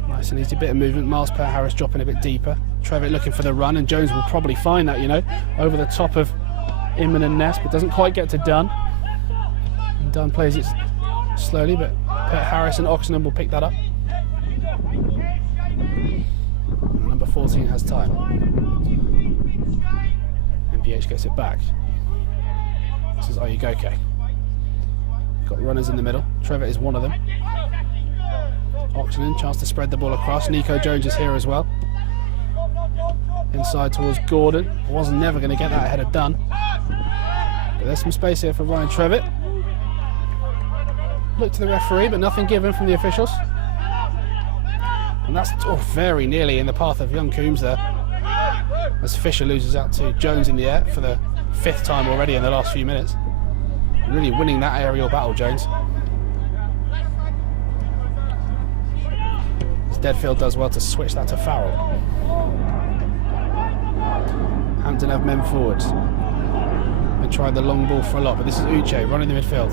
Nice and easy bit of movement. Miles Peart-Harris dropping a bit deeper. Trevitt looking for the run, and Jones will probably find that, you know, over the top of Inman and Ness, but doesn't quite get to Dunne. And Dunne plays it slowly, but Peart-Harris and Oksanen will pick that up. And number 14 has time. MPH gets it back. This is Oyegoke. Got runners in the middle. Trevitt is one of them. Oksanen, chance to spread the ball across. Nico Jones is here as well. Inside towards Gordon. Was never going to get that ahead of Dunne. But there's some space here for Ryan Trevitt. Look to the referee, but nothing given from the officials. And that's very nearly in the path of Young-Coombes there. As Fisher loses out to Jones in the air for the 5th time already in the last few minutes. Really winning that aerial battle, Jones. As Deadfield does well to switch that to Farrell. Hampton have men forward. They tried the long ball for a lot, but this is Uche running the midfield.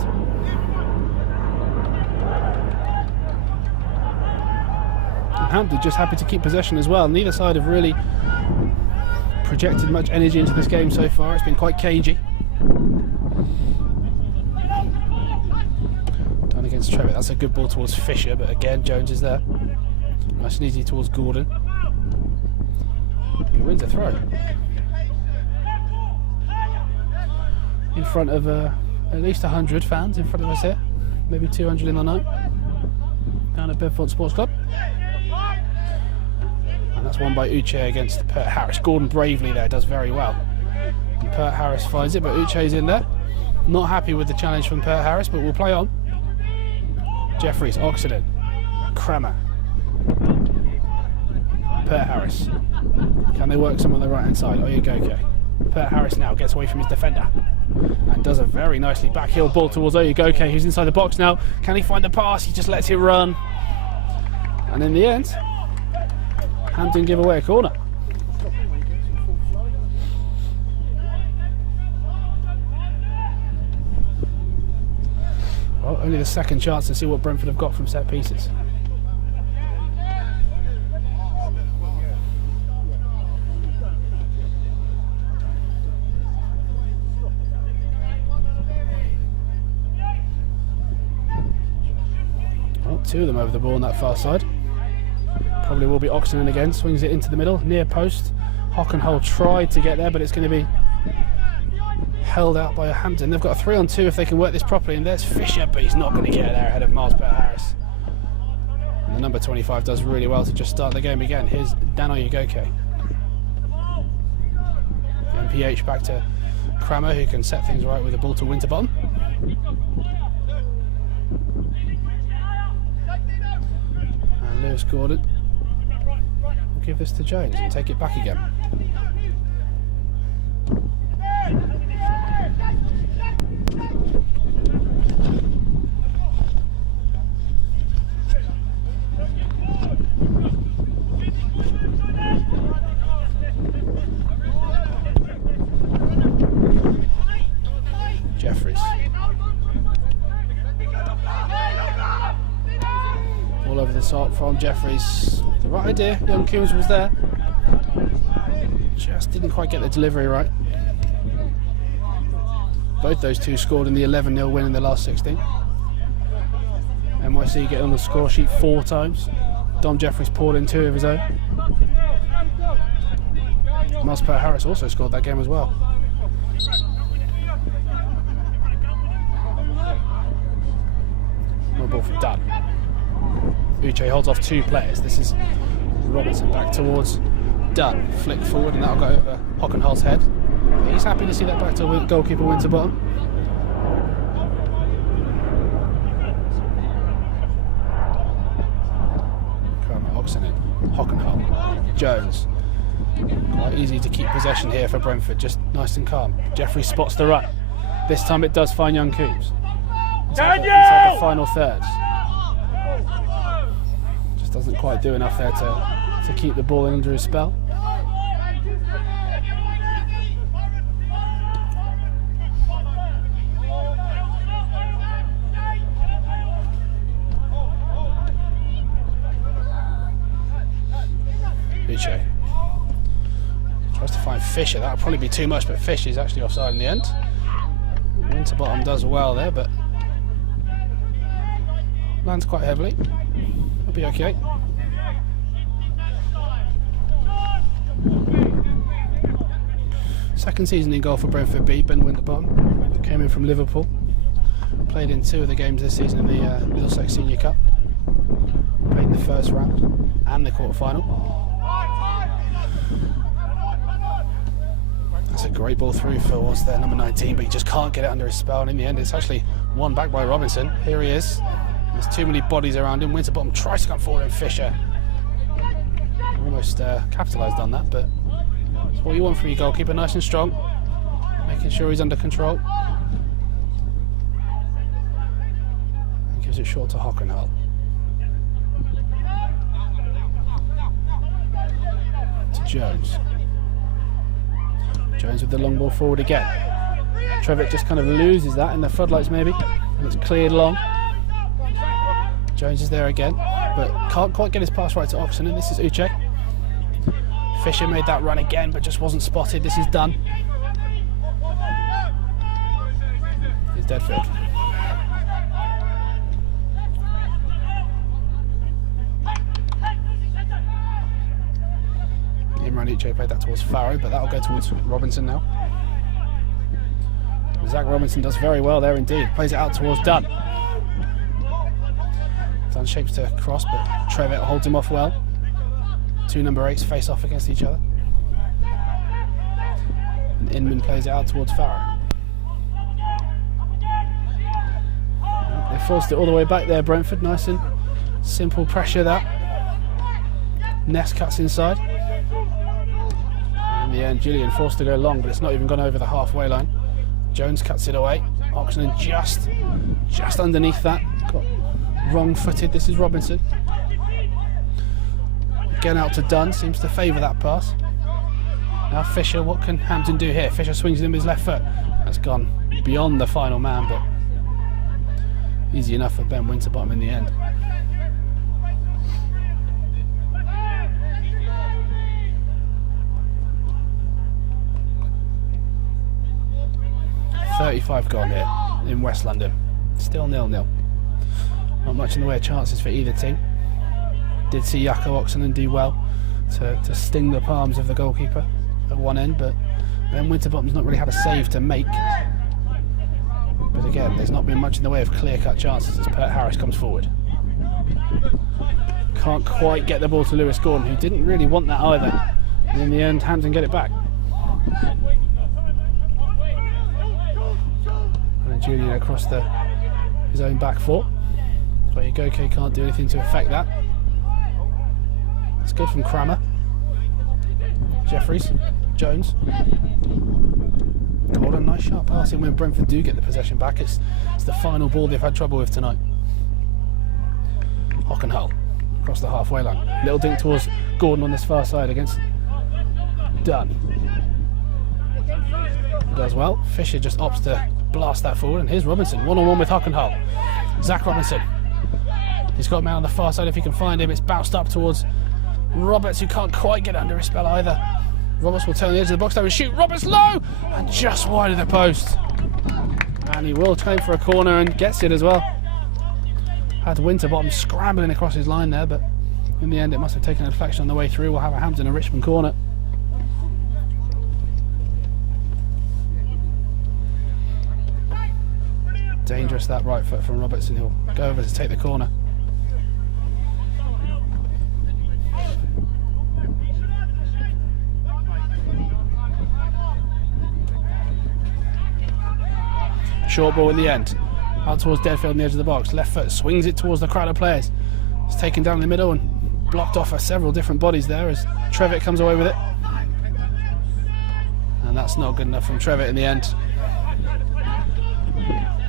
And Hampton just happy to keep possession as well. Neither side have really projected much energy into this game so far. It's been quite cagey. Done against Trevitt. That's a good ball towards Fisher, but again Jones is there. Nice and easy towards Gordon. He wins a throw. In front of at least 100 fans in front of us here. Maybe 200 in the night. Down at Bedford Sports Club. And that's won by Uche against Peart-Harris. Gordon bravely there, does very well. And Peart-Harris finds it, but Uche's in there. Not happy with the challenge from Peart-Harris, but we'll play on. Jefferies, Oksanen, Crama. Peart-Harris. Can they work some on the right hand side? Oyegoke. Peart-Harris now gets away from his defender and does a very nicely backheel ball towards Oyegoke, who's inside the box now. Can he find the pass? He just lets it run. And in the end, Hampton give away a corner. Well, only the second chance to see what Brentford have got from set pieces. Well, 2 of them over the ball on that far side. Probably will be Oksanen again, swings it into the middle, near post. Hockenhull tried to get there, but it's going to be held out by Hampton. They've got a 3-on-2 if they can work this properly, and there's Fisher, but he's not going to get there ahead of Peart-Harris. And the number 25 does really well to just start the game again. Here's Dan Oyegoke. MPH back to Crama, who can set things right with the ball to Winterbottom. And Lewis Gordon will give this to Jones and take it back again. Jefferies. All over the top from Jefferies. The right idea, Young-Coombes was there. Just didn't quite get the delivery right. Both those two scored in the 11-0 win in the last 16. NYC get on the score sheet 4 times. Dom Jefferies poured in 2 of his own. Peart-Harris also scored that game as well. No ball for Dunne. Uche holds off 2 players. This is Robertson back towards Dunne. Flick forward and that'll go over Hockenhull's head. He's happy to see that back to goalkeeper Winterbottom. Crama, Oksanen, Hockenhull, Jones. Quite easy to keep possession here for Brentford, just nice and calm. Jeffrey spots the run. This time it does find Young-Coombes. Inside the final third. Just doesn't quite do enough there to keep the ball under his spell. Uche tries to find Fisher. That'll probably be too much, but Fisher's actually offside in the end. Winterbottom does well there, but Lands quite heavily. He'll be okay. Second season in goal for Brentford B, Ben Winterbottom. Came in from Liverpool. Played in 2 of the games this season in the Middlesex Senior Cup. Played in the first round and the quarter-final. That's a great ball through for what's their number 19, but he just can't get it under his spell, and in the end it's actually won back by Robinson. Here he is. There's too many bodies around him. Winterbottom tries to come forward, and Fisher almost capitalised on that, but it's what you want from your goalkeeper, nice and strong, making sure he's under control. And gives it short to Hockenhull. To Jones. Jones with the long ball forward again. Trevitt just kind of loses that in the floodlights maybe, and it's cleared long. Jones is there again, but can't quite get his pass right to Oksanen. This is Uche. Fisher made that run again, but just wasn't spotted. This is Dunne. Here's Deadfield. Inman Uche played that towards Farrell, but that'll go towards Robinson now. Zach Robinson does very well there indeed. Plays it out towards Dunne. Dunne shapes to cross, but Trevitt holds him off well. 2 number 8s face off against each other. And Inman plays it out towards Farrell. They forced it all the way back there, Brentford. Nice and simple pressure that. Ness cuts inside. In the end, Julian forced to go long, but it's not even gone over the halfway line. Jones cuts it away. Oksanen just underneath that. Got wrong-footed. This is Robinson. Again out to Dunne. Seems to favour that pass. Now Fisher. What can Hampton do here? Fisher swings it in with his left foot. That's gone beyond the final man, but easy enough for Ben Winterbottom in the end. .35 gone here in West London. Still 0-0. Not much in the way of chances for either team. Did see Oksanen do well to sting the palms of the goalkeeper at one end, but Ben Winterbottom's not really had a save to make. But again, there's not been much in the way of clear-cut chances as Peart-Harris comes forward. Can't quite get the ball to Lewis Gordon, who didn't really want that either. And in the end, Hampton get it back. Julian across his own back foot. Oyegoke can't do anything to affect that. It's good from Crama. Jefferies, Jones. What a nice sharp passing when Brentford do get the possession back. It's the final ball they've had trouble with tonight. Hockenhull across the halfway line. Little dink towards Gordon on this far side against Dunne. Does well. Fisher just opts to blast that forward, and here's Robinson, one-on-one with Hockenhull. Zach Robinson. He's got a man on the far side if he can find him. It's bounced up towards Roberts, who can't quite get under his spell either. Roberts will turn the edge of the box down and shoot. Roberts low and just wide of the post. And he will claim for a corner and gets it as well. Had Winterbottom scrambling across his line there, but in the end it must have taken a deflection on the way through. We'll have a Hampton and Richmond corner. Dangerous that right foot from Robertson. He'll go over to take the corner. Short ball in the end. Out towards Deadfield on the edge of the box. Left foot swings it towards the crowd of players. It's taken down in the middle and blocked off several different bodies there as Trevitt comes away with it. And that's not good enough from Trevitt in the end.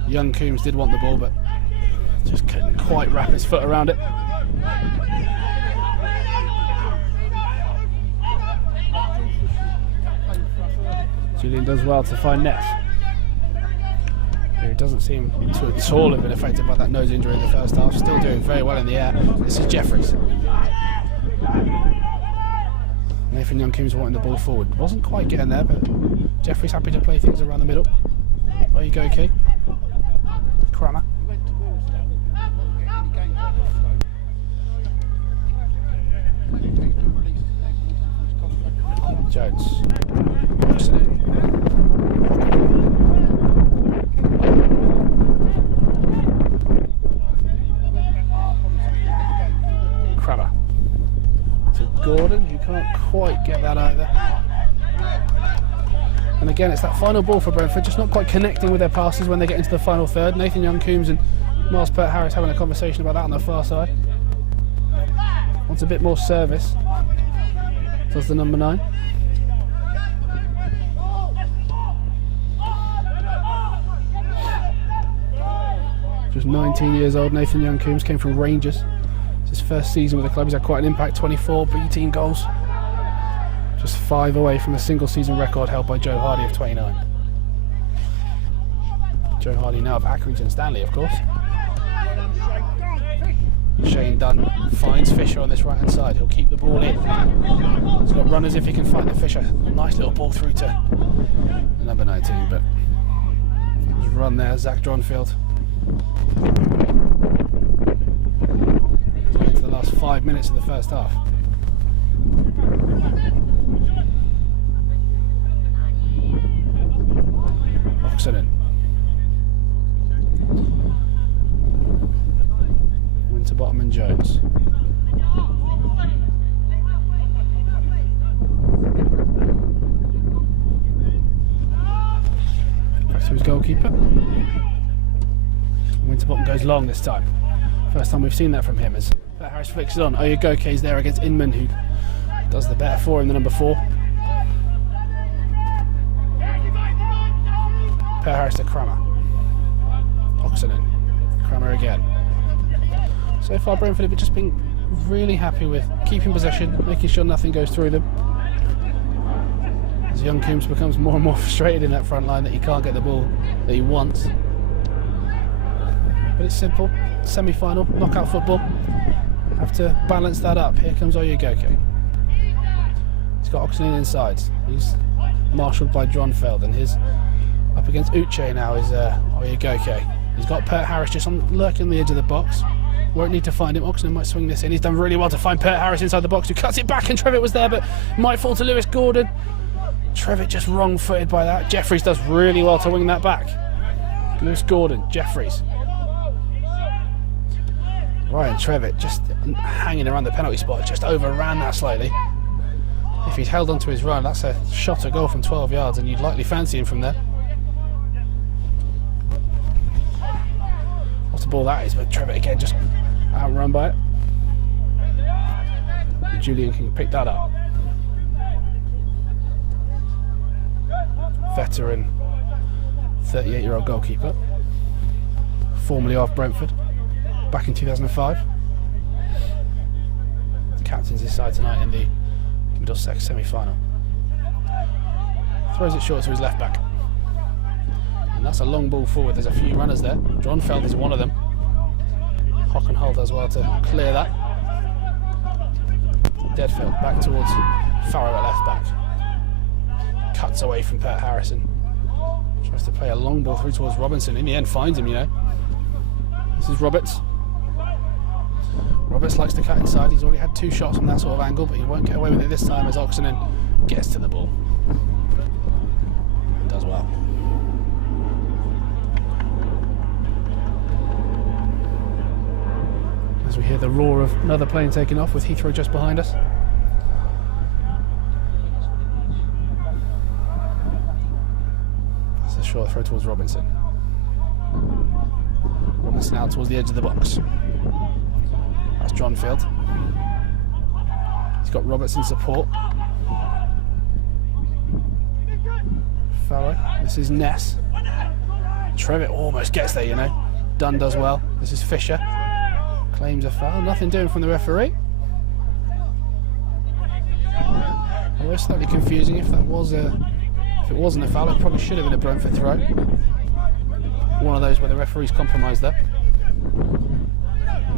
Young-Coombes did want the ball, but just couldn't quite wrap his foot around it. Julian does well to find Ness. He doesn't seem to at all have been affected by that nose injury in the first half. Still doing very well in the air. This is Jefferies. Nathan Young-Coombes wanting the ball forward. Wasn't quite getting there, but Jefferies happy to play things around the middle. Oyegoke. Crama. Jones. Oksanen. Crama. To Gordon, who can't quite get that either. And again, it's that final ball for Brentford, just not quite connecting with their passes when they get into the final third. Nathan Young-Coombes and Miles Peart-Harris having a conversation about that on the far side. Wants a bit more service. Does the number 9. Just 19 years old, Nathan Young-Coombes came from Rangers. It's his first season with the club. He's had quite an impact, 24 B-team goals. Just 5 away from the single season record held by Joe Hardy of 29. Joe Hardy now of Accrington Stanley, of course. Shane Dunne finds Fisher on this right hand side. He'll keep the ball in. He's got runners if he can find the Fisher. Nice little ball through to the number 19, but there's a run there, Zach Dronfield. Into the last 5 minutes of the first half. Oksanen. Winterbottom and Jones. Back to his goalkeeper. Winterbottom goes long this time. First time we've seen that from him as Harris flicks it on. Oyegoke is there against Inman, who does the better for him, the number 4. Peart-Harris to Crama. Oksanen. Crama again. So far Brentford have just been really happy with keeping possession, making sure nothing goes through them. As Young-Coombes becomes more and more frustrated in that front line that he can't get the ball that he wants. But it's simple. Semi-final, knockout football. Have to balance that up. Here comes Oyegoke. He's got Oksanen inside. He's marshalled by Dronfield, and his up against Uche now is Oyegoke. He's got Peart-Harris just lurking on the edge of the box. Won't need to find him. Oksanen might swing this in. He's done really well to find Peart-Harris inside the box, who cuts it back, and Trevitt was there, but might fall to Lewis Gordon. Trevitt just wrong-footed by that. Jefferies does really well to wing that back. Lewis Gordon, Jefferies. Ryan Trevitt just hanging around the penalty spot, just overran that slightly. If he'd held onto his run, that's a shot at goal from 12 yards, and you'd likely fancy him from there. What a ball that is, but Trevitt again just outrun by it. And Julian can pick that up. Veteran 38-year-old goalkeeper, formerly of Brentford, back in 2005. The captain's his side tonight in the Middlesex semi-final. Throws it short to his left back. And that's a long ball forward. There's a few runners there. Dronfield is one of them. Hockenhull does well to clear that. Deadfield back towards Farrell at left back. Cuts away from Peart-Harris and tries to play a long ball through towards Robinson. In the end finds him, you know. This is Roberts. Roberts likes to cut inside. He's already had 2 shots from that sort of angle, but he won't get away with it this time as Oksanen gets to the ball. And does well. As we hear the roar of another plane taking off with Heathrow just behind us. That's a short throw towards Robinson. Robinson out towards the edge of the box. That's Dronfield. He's got Roberts in support. Farrell. This is Ness. Trevitt almost gets there, you know. Dunne does well. This is Fisher. Claims a foul. Nothing doing from the referee. Although it's slightly confusing. If it wasn't a foul, it probably should have been a Brentford throw. One of those where the referee's compromised there.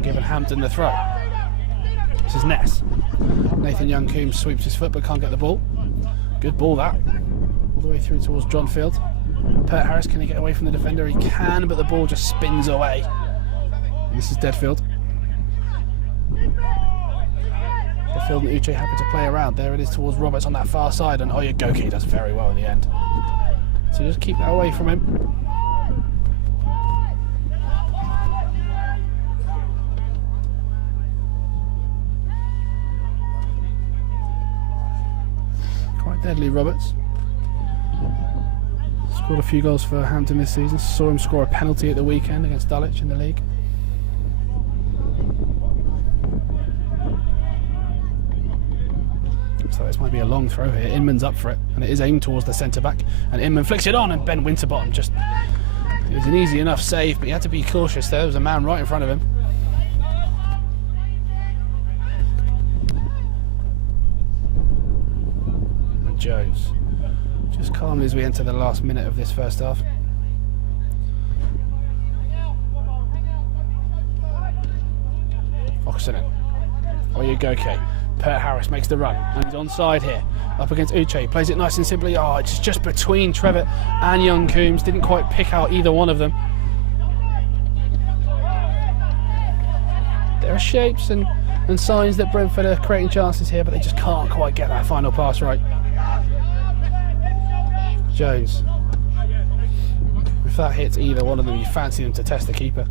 Giving Hampton the throw. This is Ness. Nathan Young-Coombes sweeps his foot but can't get the ball. Good ball that. All the way through towards Dronfield. Peart-Harris, can he get away from the defender? He can, but the ball just spins away. And this is Deadfield. Deadfield and Uche happy to play around. There it is towards Roberts on that far side, and Oyegoke does very well in the end. So just keep that away from him. Quite deadly, Roberts. Scored a few goals for Hampton this season. Saw him score a penalty at the weekend against Dulwich in the league. So this might be a long throw here. Inman's up for it, and it is aimed towards the centre-back. And Inman flicks it on, and Ben Winterbottom just... It was an easy enough save, but he had to be cautious there. There was a man right in front of him. And Jones. Just calmly as we enter the last minute of this first half. Oksanen. Oyegoke. Peart-Harris makes the run, and he's onside here. Up against Uche. Plays it nice and simply. Oh, it's just between Trevitt and Young-Coombes. Didn't quite pick out either one of them. There are shapes and signs that Brentford are creating chances here, but they just can't quite get that final pass right. Jones. If that hits either one of them, you fancy them to test the keeper.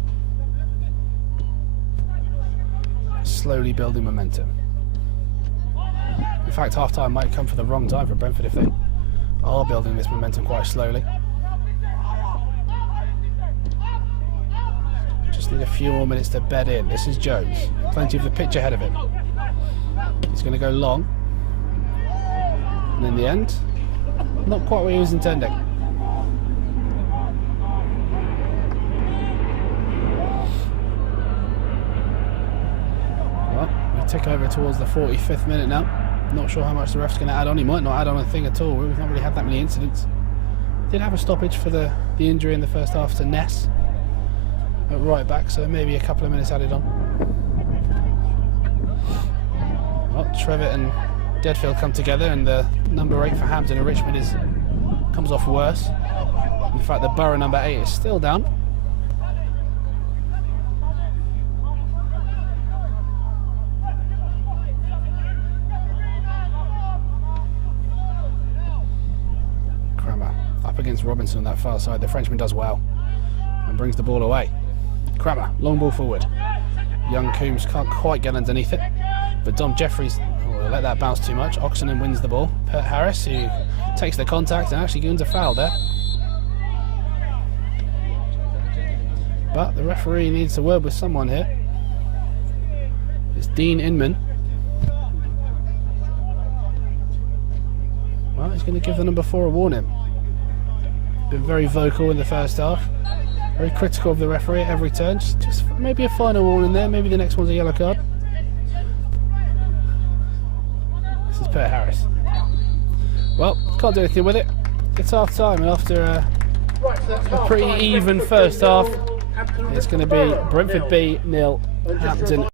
Slowly building momentum. In fact, half-time might come for the wrong time for Brentford if they are building this momentum quite slowly. Just need a few more minutes to bed in. This is Jones. Plenty of the pitch ahead of him. He's going to go long. And in the end, not quite what he was intending. Well, we tick over towards the 45th minute now. Not sure how much the ref's going to add on. He might not add on a thing at all. We've not really had that many incidents. Did have a stoppage for the injury in the first half to Ness at right back, so maybe a couple of minutes added on. Well, Trevitt and Deadfield come together, and the number 8 for Hampton Richmond comes off worse. In fact, the Borough number 8 is still down. Crama up against Robinson on that far side. The Frenchman does well and brings the ball away. Crama, long ball forward. Young-Coombes can't quite get underneath it, but Jefferies let that bounce too much. Oksanen wins the ball. Peart-Harris, who takes the contact and actually gains a foul there. But the referee needs to word with someone here. It's Dean Inman. Well, he's going to give the number 4 a warning. Been very vocal in the first half. Very critical of the referee at every turn. Just maybe a final warning there. Maybe the next one's a yellow card. This is Peart-Harris. Well, can't do anything with it. It's half time, and after a pretty even first half, it's going to be Brentford B 0, Hampton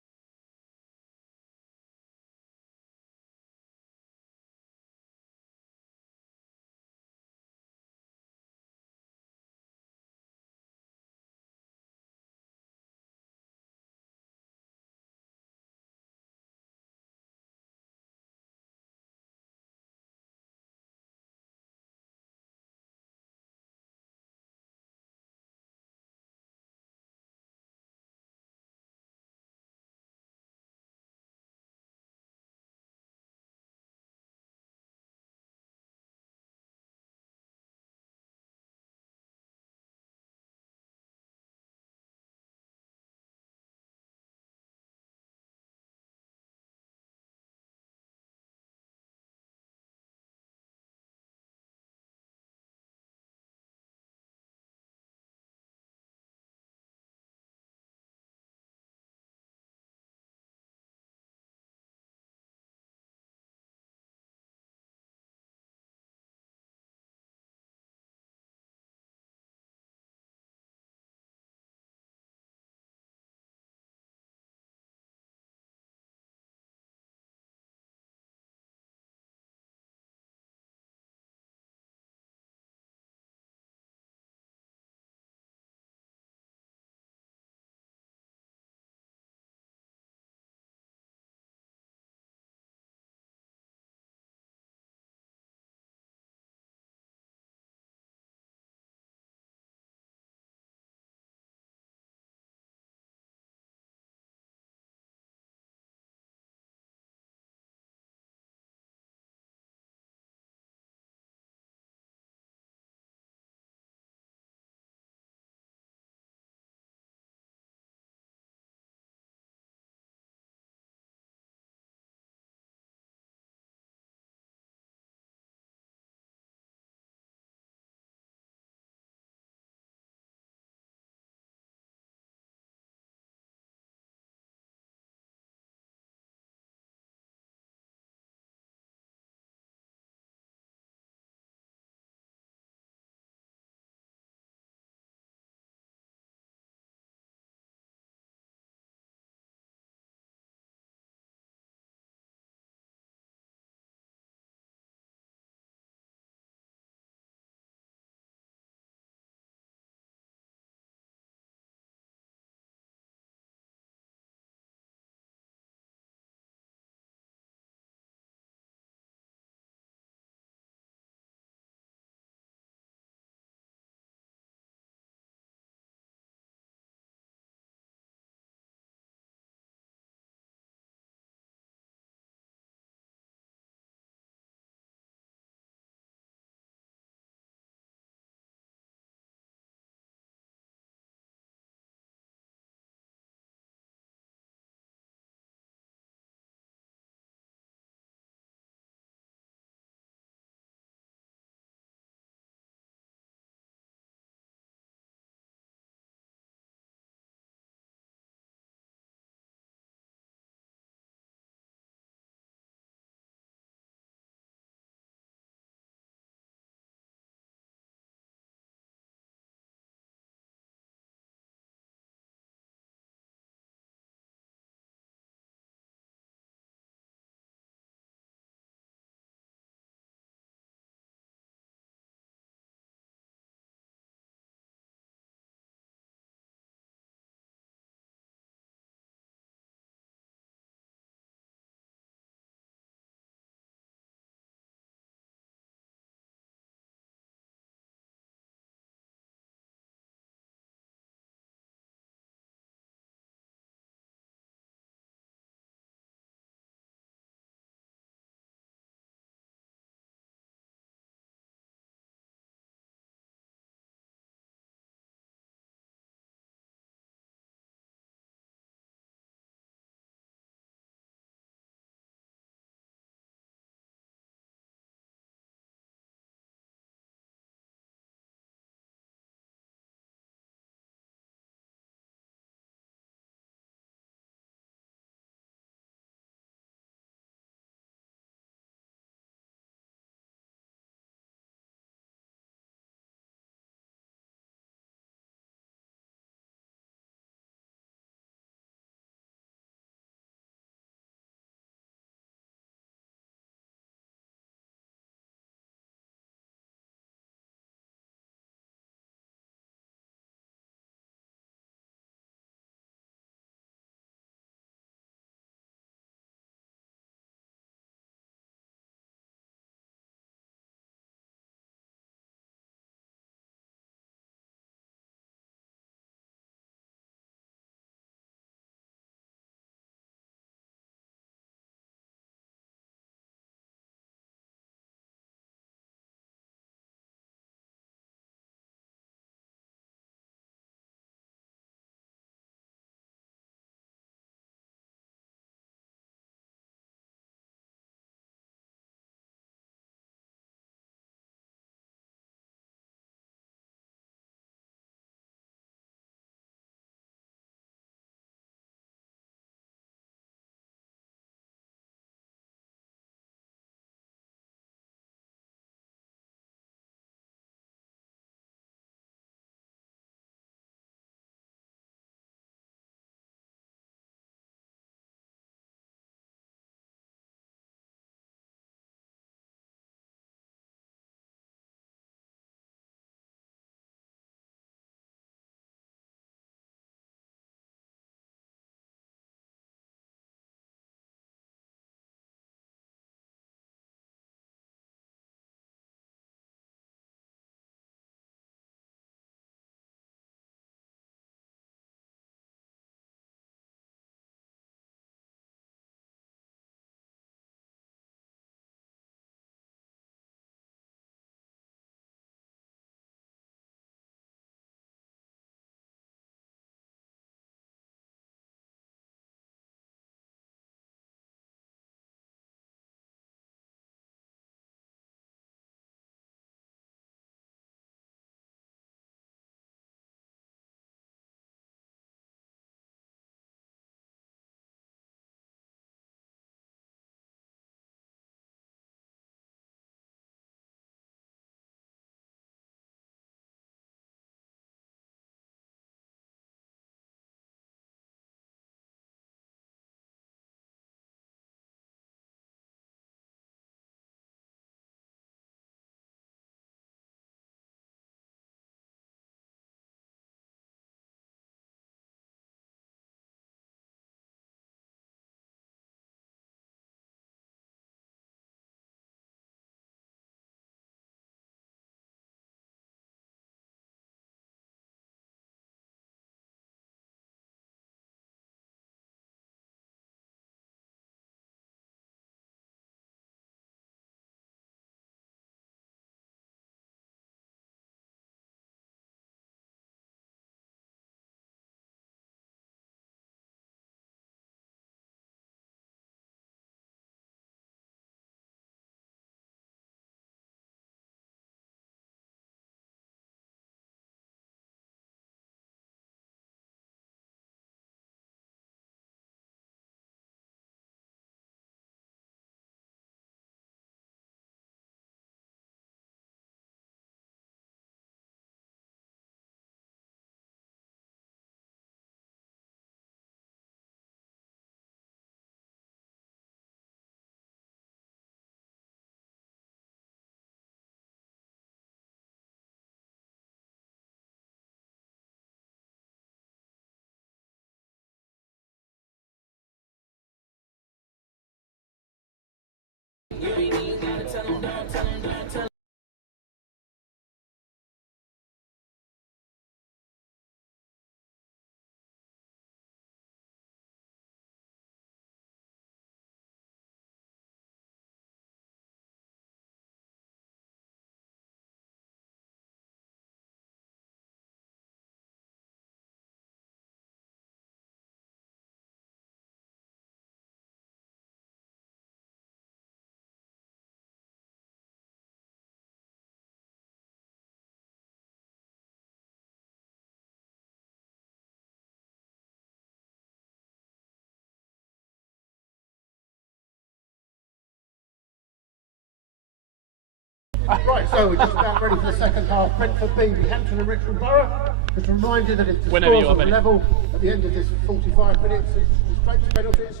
Right, so we're just about ready for the second half. Brentford B, Hampton and Richmond Borough. Just a reminder that if the scores are level at the end of this 45 minutes, it's straight to penalties.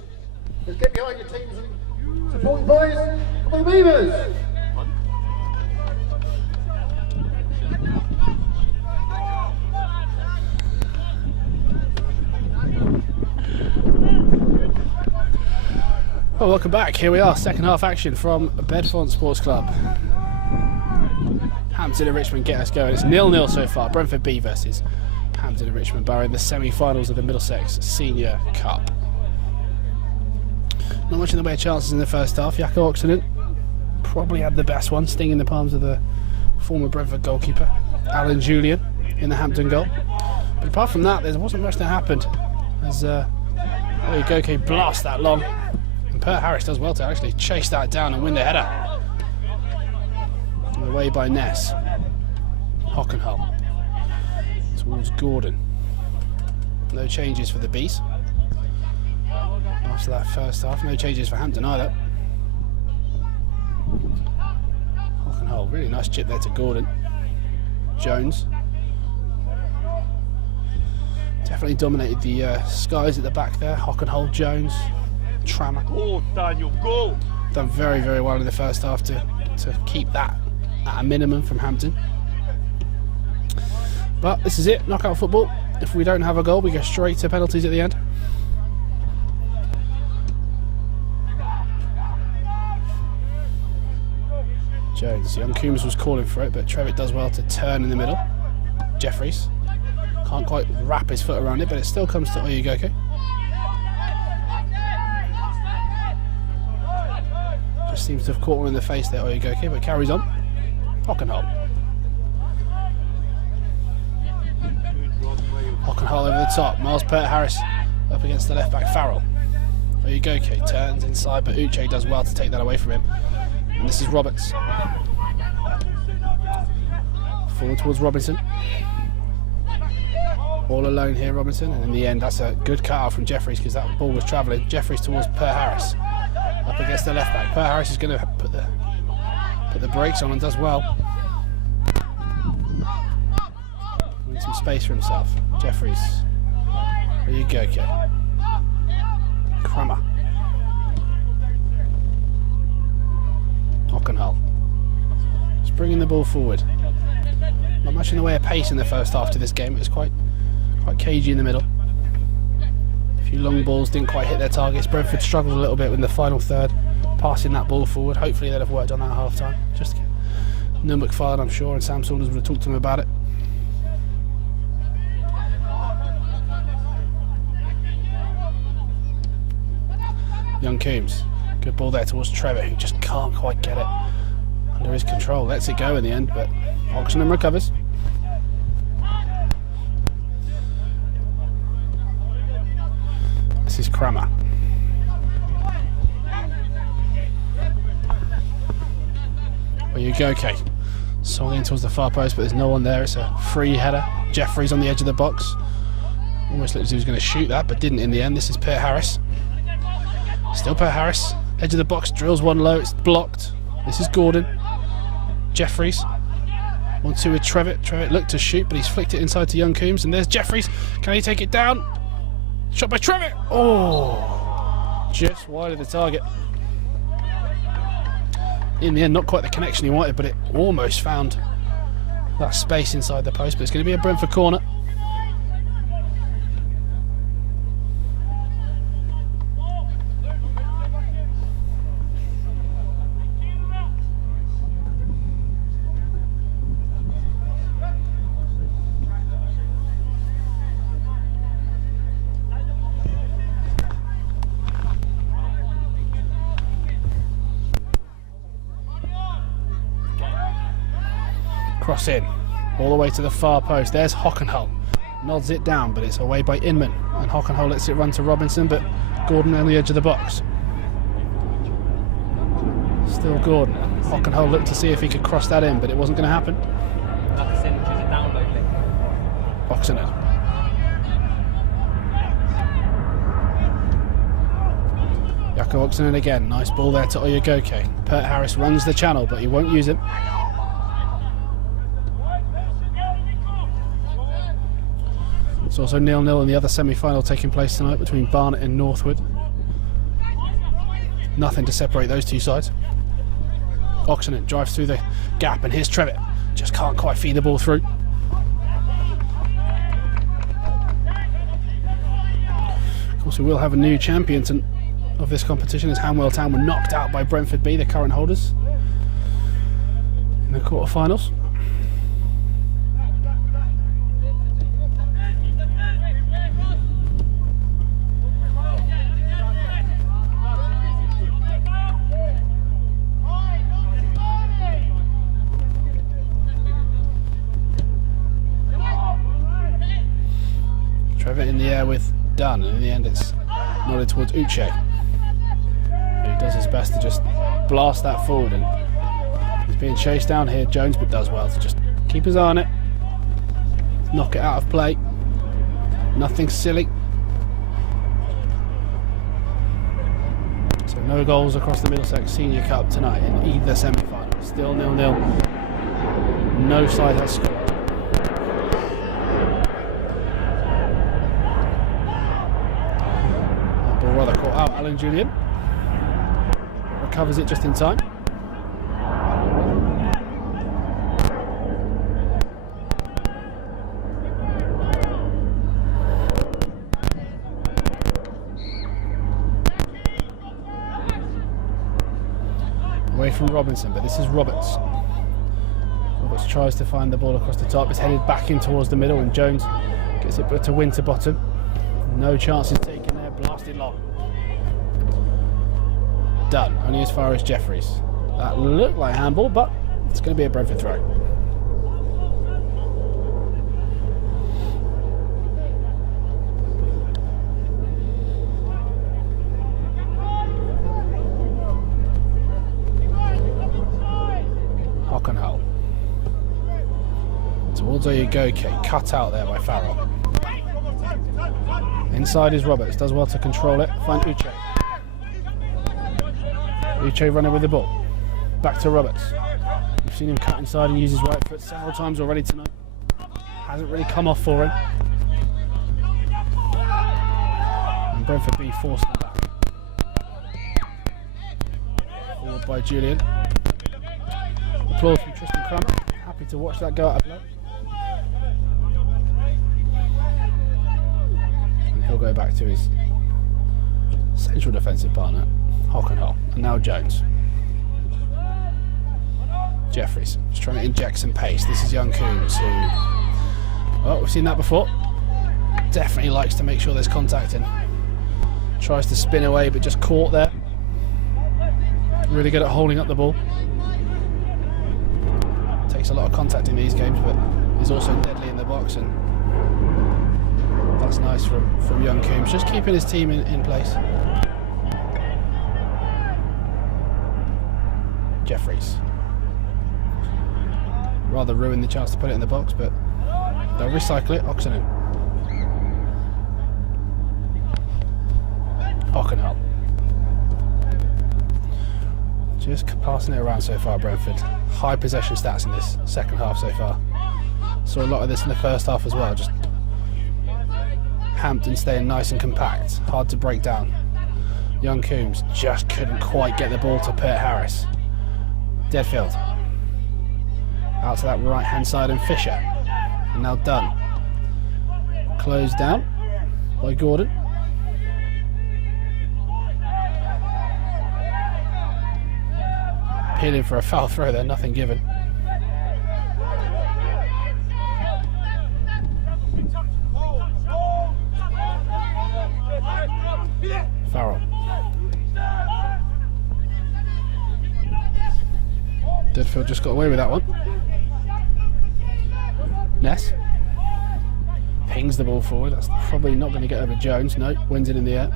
Just get behind your teams and support your boys. Come on, the Beavers! Well, welcome back. Here we are, second half action from Bedfont Sports Club. Hampton and Richmond get us going. It's 0-0 so far. Brentford B versus Hampton and Richmond Borough in the semi-finals of the Middlesex Senior Cup. Not much in the way of chances in the first half. Oksanen probably had the best one, stinging the palms of the former Brentford goalkeeper, Julian, in the Hampton goal. But apart from that, there wasn't much that happened as Oyegoke blasts that long. Peart-Harris does well to actually chase that down and win the header. And away by Ness. Hockenhull towards Gordon. No changes for the Bees. After that first half, no changes for Hampton either. Hockenhull, really nice chip there to Gordon. Jones. Definitely dominated the skies at the back there. Hockenhull, Jones. Crama. Go, Daniel, go! Done very, very well in the first half to keep that at a minimum from Hampton. But this is it, knockout football. If we don't have a goal, we go straight to penalties at the end. Jones, Young-Coombes was calling for it, but Trevitt does well to turn in the middle. Jefferies can't quite wrap his foot around it, but it still comes to Oyegoke. Just seems to have caught one in the face there, Oyegoke, but carries on. Hockenhull. Hockenhull over the top. Miles Peart-Harris up against the left back Farrell. Oyegoke turns inside, but Uche does well to take that away from him. And this is Roberts. Forward towards Robinson. All alone here, Robinson, and in the end that's a good cut out from Jefferies because that ball was travelling. Jefferies towards Peart-Harris. Up against the left back. Peart-Harris is going to put the brakes on and does well. Need some space for himself. Jefferies. Oyegoke. Crama. Hockenhull. Just bringing the ball forward. Not much in the way of pace in the first half to this game. It was quite cagey in the middle. A few long balls didn't quite hit their targets. Brentford struggled a little bit in the final third, passing that ball forward. Hopefully they'd have worked on that at half time. Just Neil McFarlane, I'm sure, and Sam Saunders would have talked to them about it. Young-Coombes, good ball there towards Trevitt, who just can't quite get it under his control. Lets it go in the end, but Oksanen recovers. This is Crama. Oyegoke. Swung in towards the far post, but there's no one there. It's a free header. Jefferies on the edge of the box. Almost looked as if he was going to shoot that, but didn't in the end. This is Peart-Harris. Still Peart-Harris. Edge of the box, drills one low. It's blocked. This is Gordon. Jefferies. 1-2 with Trevitt. Trevitt looked to shoot, but he's flicked it inside to Young-Coombes. And there's Jefferies. Can he take it down? Shot by Trevitt. Oh, just wide of the target. In the end, not quite the connection he wanted, but it almost found that space inside the post. But it's going to be a Brentford corner. Cross in, all the way to the far post. There's Hockenhull. Nods it down, but it's away by Inman. And Hockenhull lets it run to Robinson, but Gordon on the edge of the box. Still Gordon. Hockenhull looked to see if he could cross that in, but it wasn't going to happen. Oksanen. Oksanen again. Nice ball there to Oyegoke. Peart-Harris runs the channel, but he won't use it. also 0-0 in the other semi-final taking place tonight between Barnet and Northwood. Nothing to separate those two sides. Oksanen drives through the gap, and here's Trevitt. Just can't quite feed the ball through. Of course, we will have a new champion of this competition, as Hanwell Town were knocked out by Brentford B, the current holders, in the quarter-finals. Trevitt in the air with Dunne, and in the end it's nodded towards Uche, who does his best to just blast that forward, and he's being chased down here. Jones, but does well to just keep his eye on it, knock it out of play. Nothing silly. So no goals across the Middlesex Senior Cup tonight in either semi-final. Still 0-0. No side has scored. Rather caught out Alan Julian. Recovers it just in time. Away from Robinson, but this is Roberts. Roberts tries to find the ball across the top. It's headed back in towards the middle, and Jones gets it to Winterbottom. No chances taken there, blasted long. Dunne, only as far as Jefferies. That looked like handball, but it's going to be a Brentford throw. Hockenhull. Towards Oyegoke, cut out there by Farrell. Inside is Roberts, does well to control it. Find Uche. Uche running with the ball. Back to Roberts. We've seen him cut inside and use his right foot several times already tonight. Hasn't really come off for him. And Brentford B forced him back. Forward by Julian. Applause from Tristan Crama. Happy to watch that go out of play. And he'll go back to his central defensive partner, Hockenhull, and now Jones. Jefferies just trying to inject some pace. This is Young-Coombes, who, well, we've seen that before. Definitely likes to make sure there's contact in. Tries to spin away, but just caught there. Really good at holding up the ball. Takes a lot of contact in these games, but is also deadly in the box, and that's nice from Young-Coombes, just keeping his team in place. Jefferies. Rather ruined the chance to put it in the box, but they'll recycle it. Oksanen. Hockenhull. Just passing it around so far, Brentford. High possession stats in this second half so far. Saw a lot of this in the first half as well. Just Hampton staying nice and compact, hard to break down. Young-Coombes just couldn't quite get the ball to Peart-Harris. Deadfield. Out to that right hand side, and Fisher. And now Dunne. Closed down by Gordon. Appealing for a foul throw there, nothing given. Farrell. Deadfield just got away with that one. Ness pings the ball forward. That's probably not going to get over Jones. No, wins it in the air.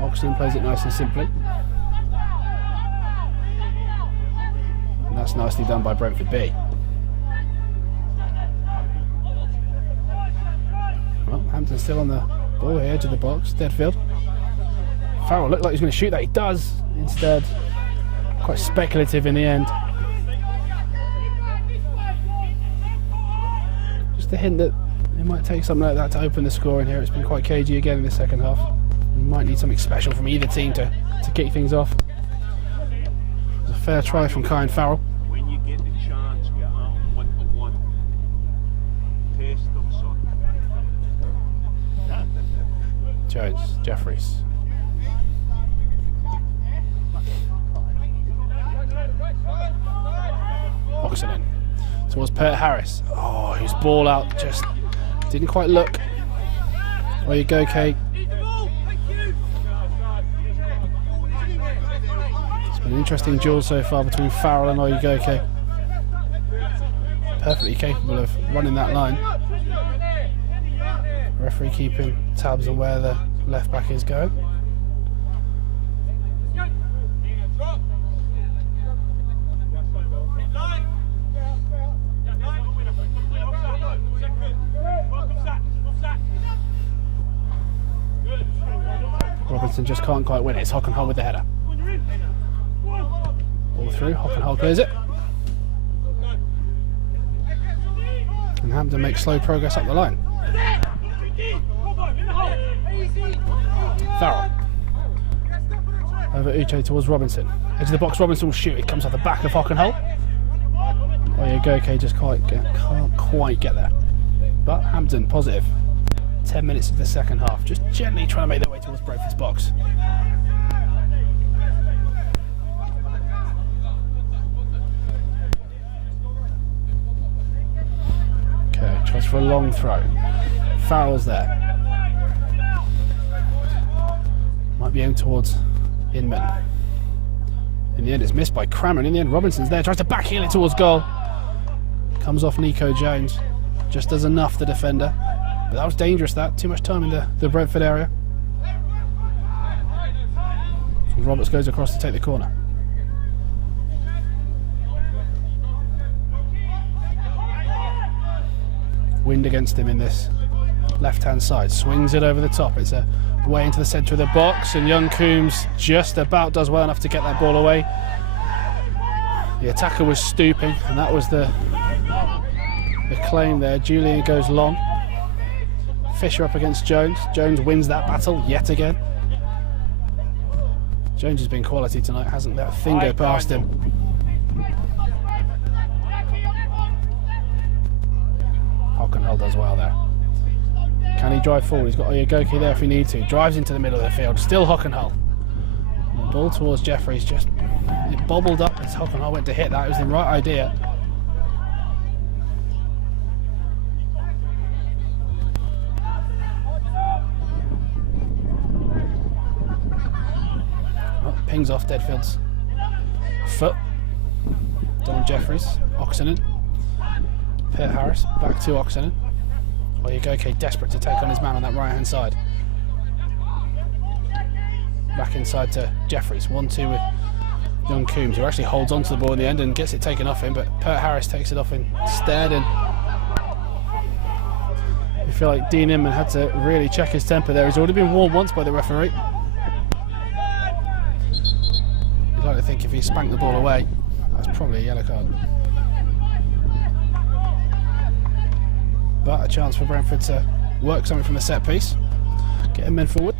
Oksanen plays it nice and simply. And that's nicely done by Brentford B. Well, Hampton's still on the ball here, edge of the box. Deadfield. Farrell looked like he's going to shoot that. He does. Instead, quite speculative in the end. Just a hint that It might take something like that to open the score in here. It's been quite cagey again in the second half. We might need something special from either team to kick things off. It was a fair try from Kai and Farrell. When you get the chance, get out 1-to-1. Taste them, son. Jones, Jefferies. Oksanen towards Peart-Harris. Oh, his ball out just didn't quite look. Oyegoke. It's been an interesting duel so far between Farrell and Oyegoke. Perfectly capable of running that line. Referee keeping tabs on where the left back is going. Robinson just can't quite win it. It's Hockenhull with the header. Ball through, Hockenhull clears it. And Hampton makes slow progress up the line. Farrell. Over Uche towards Robinson. Edge of the box, Robinson will shoot. It comes off the back of Hockenhull. Oyegoke just can't quite get there. But Hampton positive. 10 minutes of the second half, just gently trying to make their way towards Brentford's box. Okay, tries for a long throw. Farrell's there. Might be aimed towards Inman. In the end, it's missed by Crama. In the end, Robinson's there, tries to backheel it towards goal. Comes off Nico Jones. Just does enough, the defender. But that was dangerous, that. Too much time in the Brentford area. So Roberts goes across to take the corner. Wind against him in this left-hand side. Swings it over the top. It's way into the centre of the box, and Young-Coombes just about does well enough to get that ball away. The attacker was stooping, and that was the claim there. Julian goes long. Fisher up against Jones. Jones wins that battle yet again. Jones has been quality tonight, hasn't that thing go past him? Hockenhull does well there. Can he drive forward? He's got Oyegoke there if he needs to. Drives into the middle of the field. Still Hockenhull. The ball towards Jefferies, just it bobbled up as Hockenhull went to hit that. It was the right idea. Pings off Deadfield's foot. Don Jefferies, Oksanen. Peart-Harris, back to Oksanen. Oyegoke desperate to take on his man on that right hand side. Back inside to Jefferies. 1-2 with Young-Coombes, who actually holds on to the ball in the end and gets it taken off him, but Peart-Harris takes it off instead, and I feel like Dean Inman had to really check his temper there. He's already been warned once by the referee. You'd like to think if he spanked the ball away, that's probably a yellow card. But a chance for Brentford to work something from the set piece. Get men forward.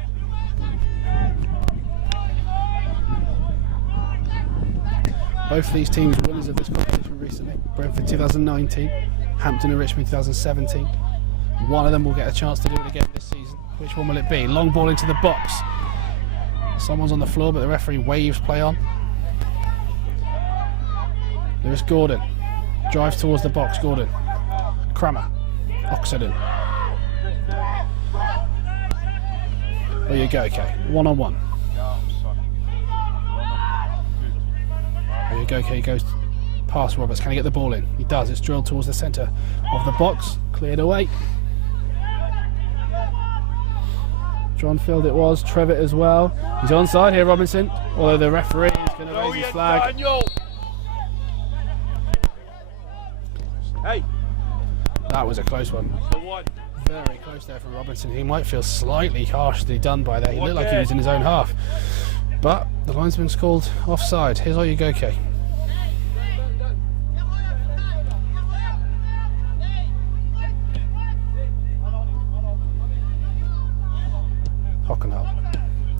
Both of these teams winners of this competition recently. Brentford 2019, Hampton and Richmond 2017. One of them will get a chance to do it again this season. Which one will it be? Long ball into the box. Someone's on the floor, but the referee waves play on. There's Gordon. Drives towards the box, Gordon. Crama. Oksanen. Oyegoke. 1-on-1. Oyegoke goes past Roberts. Can he get the ball in? He does. It's drilled towards the centre of the box. Cleared away. Dronfield it was. Trevitt as well. He's onside here, Robinson. Although the referee is going to raise his flag. Hey. That was a close one. Very close there from Robinson. He might feel slightly harshly done by that. He looked like he was in his own half. But the linesman's called offside. Here's Oyegoke.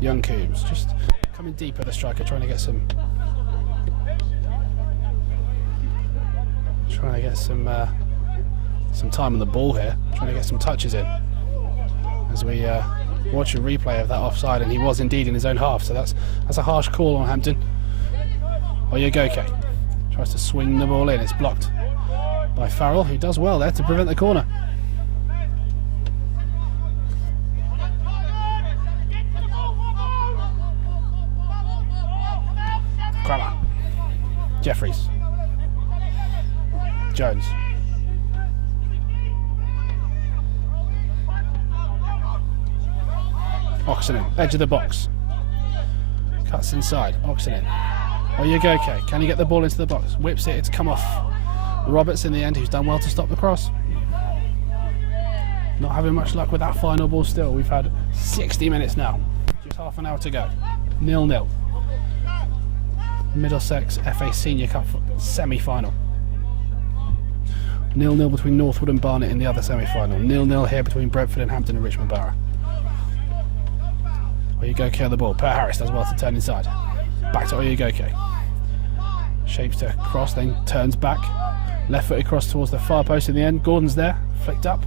Young-Coombes just coming deeper, the striker, trying to get some time on the ball here, trying to get some touches in. As we watch a replay of that offside, and he was indeed in his own half, so that's a harsh call on Hampton. Oyegoke tries to swing the ball in, it's blocked by Farrell, who does well there to prevent the corner. Crama, Jefferies, Jones, Oksanen, edge of the box, cuts inside, Oksanen, Oyegoke, can he get the ball into the box, whips it, it's come off Roberts in the end, who's done well to stop the cross. Not having much luck with that final ball still. We've had 60 minutes now, just half an hour to go. 0-0. Middlesex FA Senior Cup semi-final. 0-0 between Northwood and Barnet in the other semi-final. 0-0 here between Brentford and Hampton and Richmond Borough. Oyegoke on the ball. Peart-Harris does well to turn inside. Back to Oyegoke. Shapes to cross, then turns back. Left footed cross towards the far post in the end. Gordon's there, flicked up.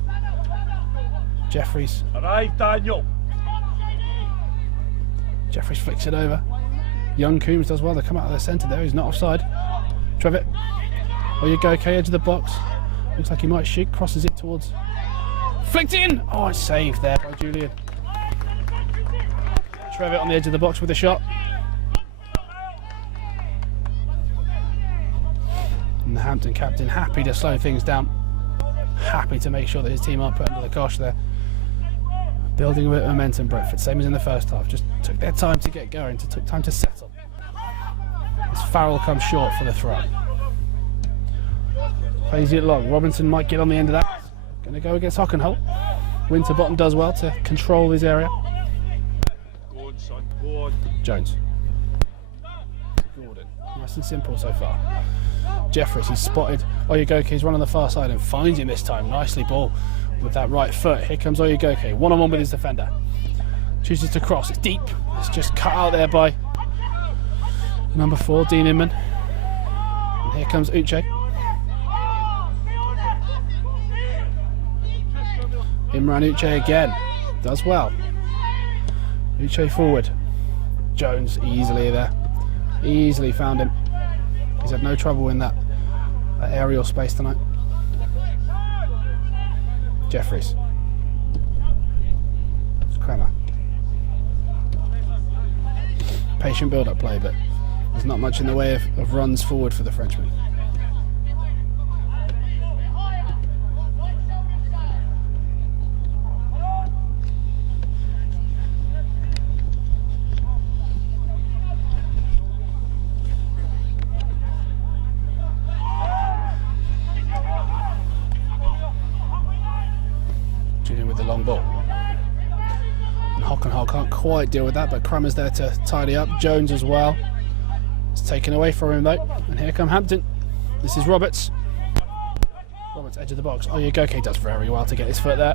Jefferies. Arrive, Daniel. Jefferies flicks it over. Young-Coombes does well to come out of the centre there. He's not offside. Trevitt. Oyegoke, edge of the box. Looks like he might shoot. Crosses it towards. Flicked in! Oh, it's saved there by Julian. Trevitt on the edge of the box with a shot. And the Hampton captain happy to slow things down. Happy to make sure that his team aren't put under the cosh there. Building a bit of momentum, Brentford, same as in the first half. Just took their time to get going, took time to settle. As Farrell comes short for the throw. Plays it long. Robinson might get on the end of that. Going to go against Hockenhull. Winterbottom does well to control his area. Go on, son. Go on. Jones. Gordon. Nice and simple so far. Jefferies, he's spotted Oyegoke, he's run on the far side and finds him this time. Nicely ball with that right foot. Here comes Oyegoke, one-on-one with his defender. Chooses to cross, it's deep. It's just cut out there by number 4, Dean Inman. And here comes Uche. Imran Uche again, does well. Uche forward. Jones easily there. Easily found him. He's had no trouble in that aerial space tonight. Jefferies. It's Crama. Patient build-up play, but there's not much in the way of runs forward for the Frenchman. Julian with the long ball. And Hockenhull can't quite deal with that, but Crama's there to tidy up. Jones as well. It's taken away from him though. And here come Hampton. This is Roberts. Roberts, edge of the box. Oyegoke does very well to get his foot there.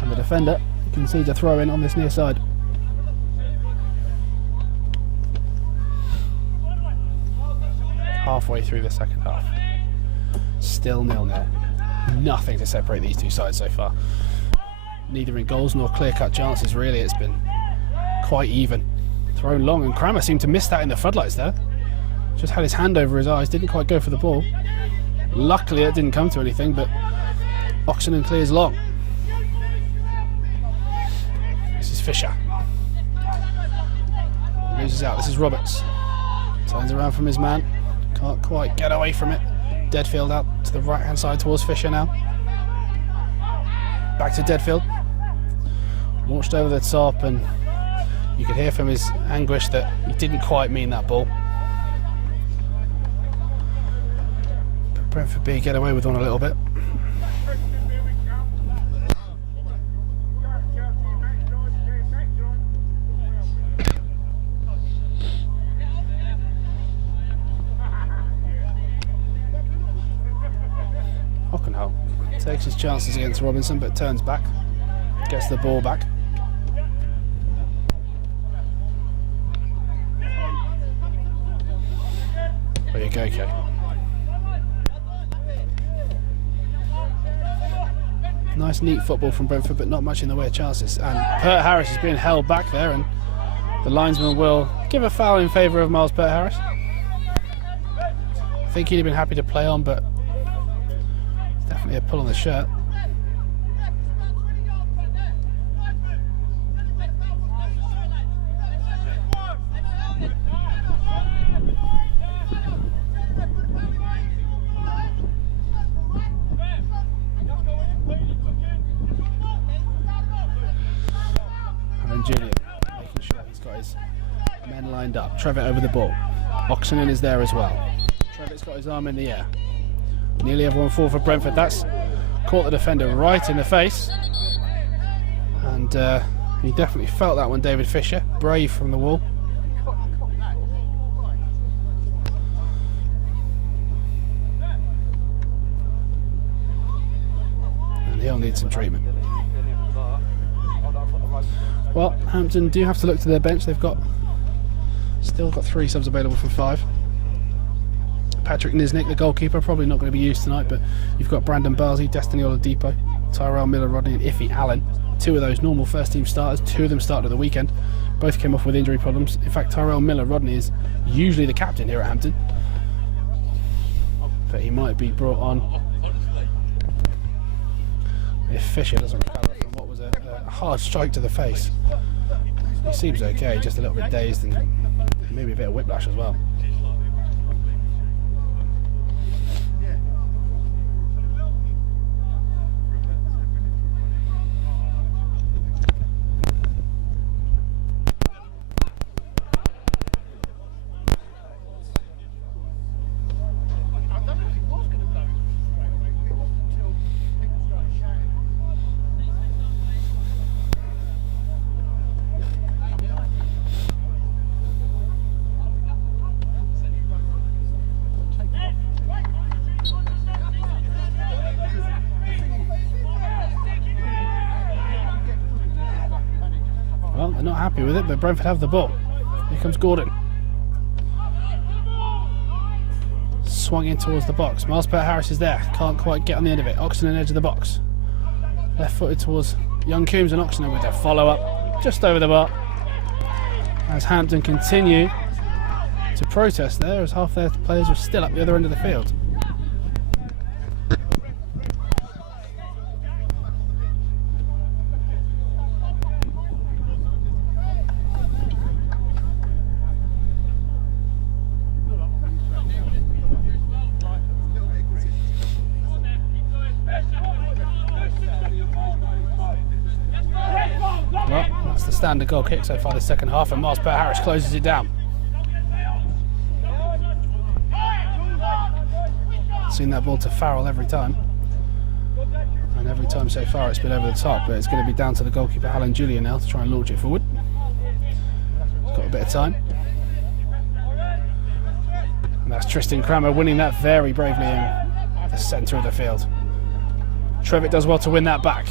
And the defender concedes a throw in on this near side. Halfway through the second half. Still 0-0. Nothing to separate these two sides so far. Neither in goals nor clear-cut chances really. It's been quite even. Thrown long, and Crama seemed to miss that in the floodlights there. Just had his hand over his eyes, didn't quite go for the ball. Luckily it didn't come to anything, but Oksanen clears long. This is Fisher. Loses out, this is Roberts. Turns around from his man. Can't quite get away from it. Deadfield out to the right hand side towards Fisher now. Back to Deadfield. Launched over the top, and you could hear from his anguish that he didn't quite mean that ball. But Brentford B get away with one a little bit. Hockenhull takes his chances against Robinson, but turns back, gets the ball back. Oyegoke. Nice neat football from Brentford, but not much in the way of chances. And Peart-Harris is being held back there, and the linesman will give a foul in favour of Miles Peart-Harris. I think he'd have been happy to play on, but definitely a pull on the shirt. And Julian making sure he's got his men lined up. Trevitt over the ball. Oksanen is there as well. Trevitt's got his arm in the air. Nearly everyone fall for Brentford. That's caught the defender right in the face. And he definitely felt that one, David Fisher. Brave from the wall. And he'll need some treatment. Well, Hampton do have to look to their bench. They've still got 3 subs available from 5. Patrick Niznik, the goalkeeper, probably not going to be used tonight, but you've got Brandon Barzey, Destiny Oladipo, Tyrell Miller-Rodney and Iffy Allen. 2 of those normal first team starters. 2 of them started at the weekend. Both came off with injury problems. In fact, Tyrell Miller-Rodney is usually the captain here at Hampton, but he might be brought on if Fisher doesn't recover from what was a hard strike to the face. He seems okay, just a little bit dazed and maybe a bit of whiplash as well. Well, they're not happy with it, but Brentford have the ball. Here comes Gordon. Swung in towards the box. Miles Peart-Harris is there. Can't quite get on the end of it. Oksanen edge of the box. Left footed towards Young-Coombes, and Oksanen with their follow up just over the bar. As Hampton continue to protest there, as half their players are still up the other end of the field. Standard goal kick so far this second half, and Miles Peart-Harris closes it down. Seen that ball to Farrell every time, and every time so far it's been over the top, but it's going to be down to the goalkeeper Julian now to try and launch it forward. He's got a bit of time, and that's Tristan Crama winning that very bravely in the centre of the field. Trevitt does well to win that back.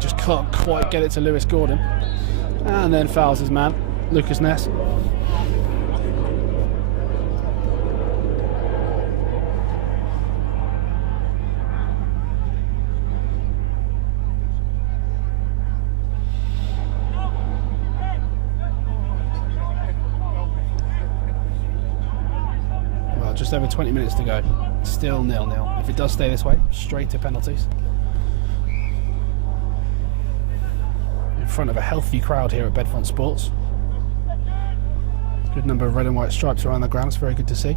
Just can't quite get it to Lewis Gordon, and then fouls his man, Lucas Ness. Well, just over 20 minutes to go, still 0-0. If it does stay this way, straight to penalties. In front of a healthy crowd here at Bedfont Sports. Good number of red and white stripes around the ground. It's very good to see.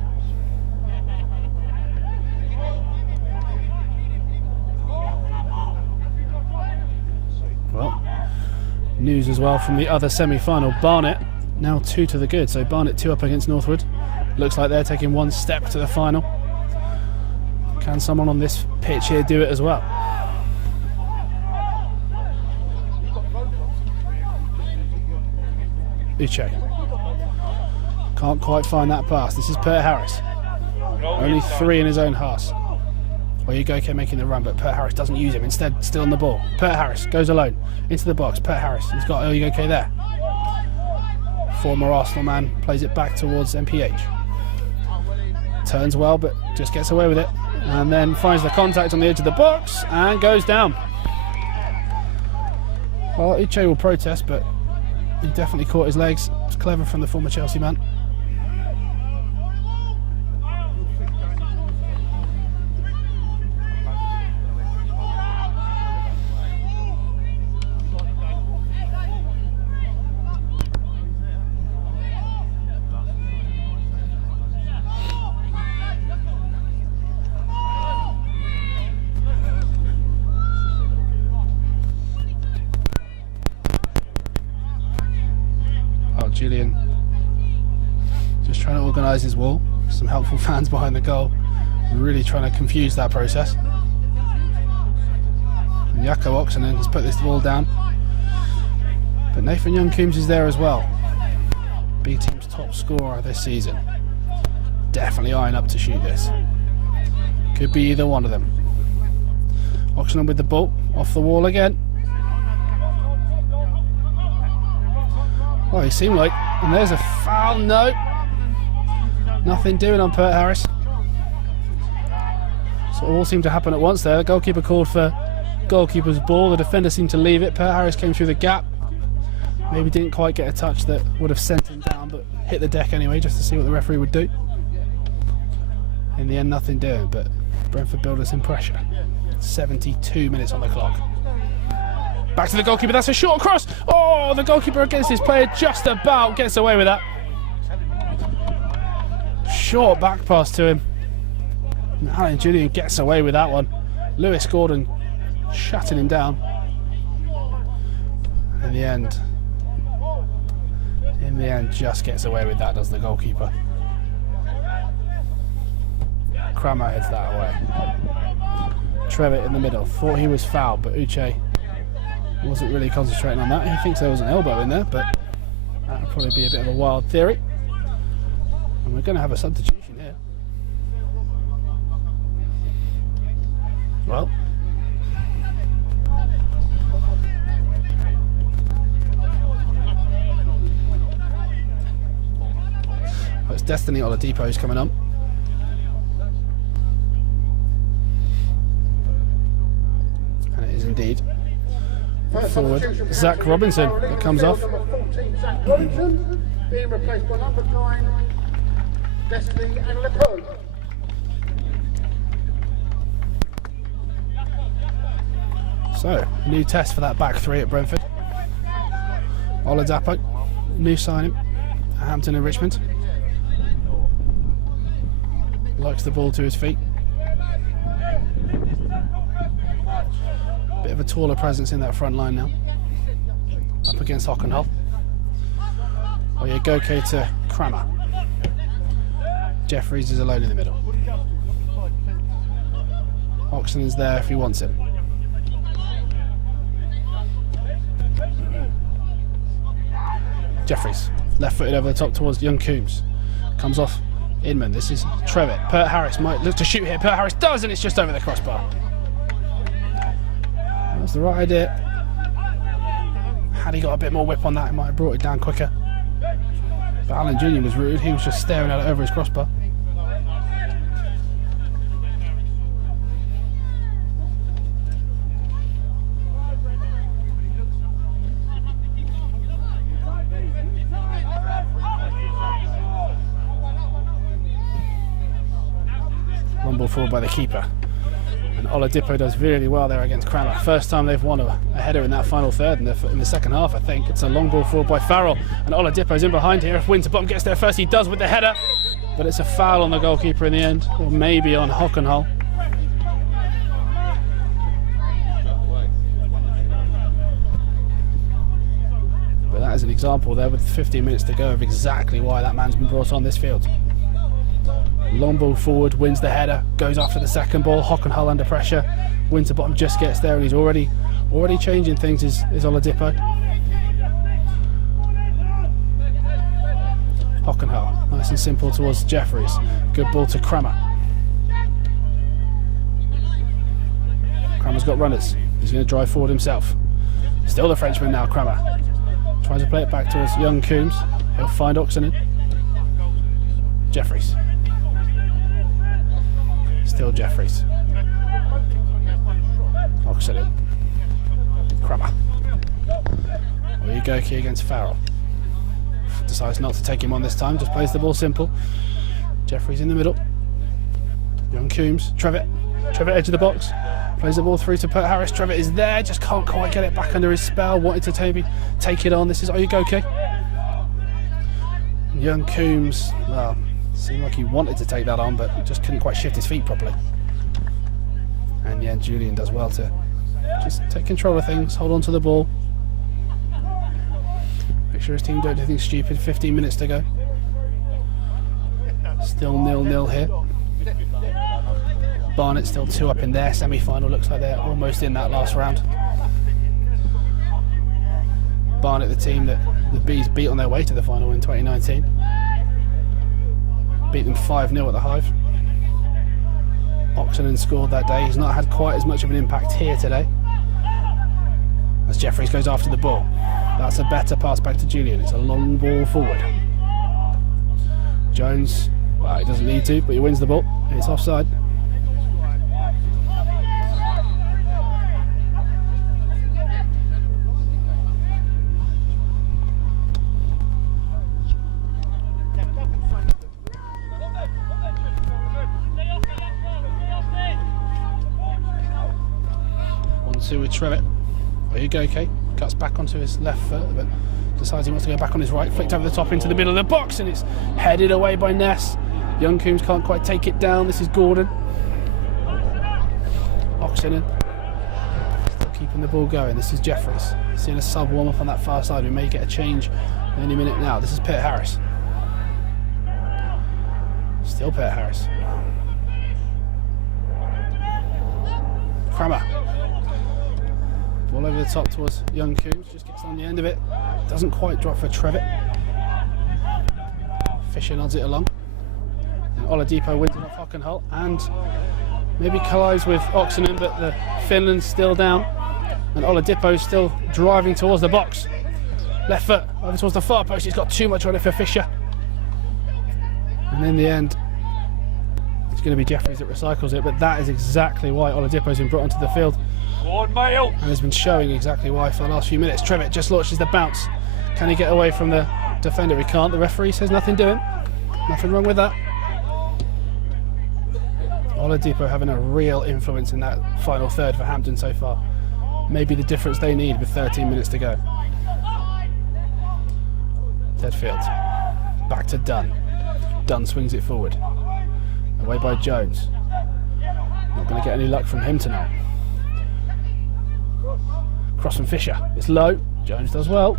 Well, news as well from the other semi-final. Barnet now 2 to the good. So Barnet 2 up against Northwood. Looks like they're taking 1 step to the final. Can someone on this pitch here do it as well? Uche can't quite find that pass. This is Peart-Harris. Only 3 in his own half. Oyegoke making the run, but Peart-Harris doesn't use him. Instead, still on the ball. Peart-Harris goes alone into the box. Peart-Harris, he's got Oyegoke there. former Arsenal man, plays it back towards MPH. Turns well, but just gets away with it. And then finds the contact on the edge of the box and goes down. Well, Uche will protest, but he definitely caught his legs. It's clever from the former Chelsea man. Julian just trying to organise his wall. Some helpful fans behind the goal, really trying to confuse that process. And Oksanen has put this wall down, but Nathan Young-Coombes is there as well. B team's top scorer this season. Definitely eyeing up to shoot this. Could be either one of them. Oksanen with the ball, off the wall again. Well, he seemed like, and there's a foul. No, nothing doing on Peart-Harris. So it all seemed to happen at once there. The goalkeeper called for goalkeeper's ball. The defender seemed to leave it. Peart-Harris came through the gap. Maybe didn't quite get a touch that would have sent him down, but hit the deck anyway just to see what the referee would do. In the end, nothing doing, but Brentford build us in pressure. 72 minutes on the clock. Back to the goalkeeper, that's a short cross. Oh, the goalkeeper against his player just about gets away with that. Short back pass to him. And Julian gets away with that one. Lewis Gordon shutting him down. In the end, just gets away with that, does the goalkeeper. Crama heads that away. Trevitt in the middle, thought he was fouled, but Uche wasn't really concentrating on that. He thinks there was an elbow in there, but that would probably be a bit of a wild theory. And we're going to have a substitution here. Well, it's Destiny Oladipo who's coming on. And it is indeed forward Zach Robinson that comes off. Zach Robinson being replaced by number 9, Destiny and Lepo. So, new test for that back three at Brentford. Oladipo, new signing at Hampton and Richmond. Likes the ball to his feet. Bit of a taller presence in that front line now. Up against Hockenhull. Oyegoke to Crama. Jefferies is alone in the middle. Oksanen's there if he wants him. Jefferies, left footed over the top towards Young-Coombes. Comes off Inman. This is Trevitt. Peart-Harris might look to shoot here. Peart-Harris does, and it's just over the crossbar. That's the right idea. Had he got a bit more whip on that, he might have brought it down quicker. But Alan Julian was rude. He was just staring at it over his crossbar. One ball forward by the keeper. And Oladipo does really well there against Crama. First time they've won a header in that final third in the second half, I think. It's a long ball forward by Farrell, and Oladipo's in behind here. If Winterbottom gets there first, he does with the header, but it's a foul on the goalkeeper in the end, or maybe on Hockenhull. But that is an example there with 15 minutes to go of exactly why that man's been brought on this field. Long ball forward, wins the header, goes after the second ball. Hockenhull under pressure. Winterbottom just gets there, and he's already changing things. Is Oladipo. Hockenhull, nice and simple towards Jefferies. Good ball to Crama. Crama's got runners. He's going to drive forward himself. Still the Frenchman now, Crama. Tries to play it back towards Young-Coombes. He'll find Oksanen. Jefferies. Still Jefferies. Oksanen. Crama. Oyegoke against Farrell. Decides not to take him on this time, just plays the ball simple. Jefferies in the middle. Young-Coombes. Trevitt. Trevitt edge of the box. Plays the ball through to Peart-Harris. Trevitt is there, just can't quite get it back under his spell. Wanted to maybe take it on. This is Oyegoke. Young-Coombes, well, seemed like he wanted to take that on, but just couldn't quite shift his feet properly. And yeah, Julian does well to just take control of things, hold on to the ball. Make sure his team don't do anything stupid. 15 minutes to go. Still 0-0 here. Barnet still 2 up in their semi-final. Looks like they're almost in that last round. Barnet, the team that the Bees beat on their way to the final in 2019. Beat them 5-0 at the Hive. Oksanen scored that day. He's not had quite as much of an impact here today. As Jefferies goes after the ball. That's a better pass back to Julian. It's a long ball forward. Jones, well, he doesn't need to, but he wins the ball. It's offside. With Trevitt. Oyegoke cuts back onto his left foot, but decides he wants to go back on his right. Flicked over the top into the middle of the box, and it's headed away by Ness. Young-Coombes can't quite take it down. This is Gordon. Oksanen still keeping the ball going. This is Jefferies. Seeing a sub warm up on that far side. We may get a change any minute now. This is Peart-Harris. Still Peart-Harris. Crama. Ball over the top towards Young-Coombes, just gets on the end of it. Doesn't quite drop for Trevitt. Fisher nods it along. And Oladipo wins it off Hockenhull and maybe collides with Oksanen, but the Finland's still down. And Oladipo's still driving towards the box. Left foot over towards the far post. He's got too much on it for Fisher. And in the end, it's going to be Jefferies that recycles it, but that is exactly why Oladipo's been brought onto the field. And has been showing exactly why for the last few minutes. Trevitt just launches the bounce. Can he get away from the defender? He can't. The referee says nothing doing. Nothing wrong with that. Oladipo having a real influence in that final third for Hampton so far. Maybe the difference they need with 13 minutes to go. Deadfield. Back to Dunne. Dunne swings it forward. Away by Jones. Not going to get any luck from him tonight. Cross from Fisher. It's low. Jones does well.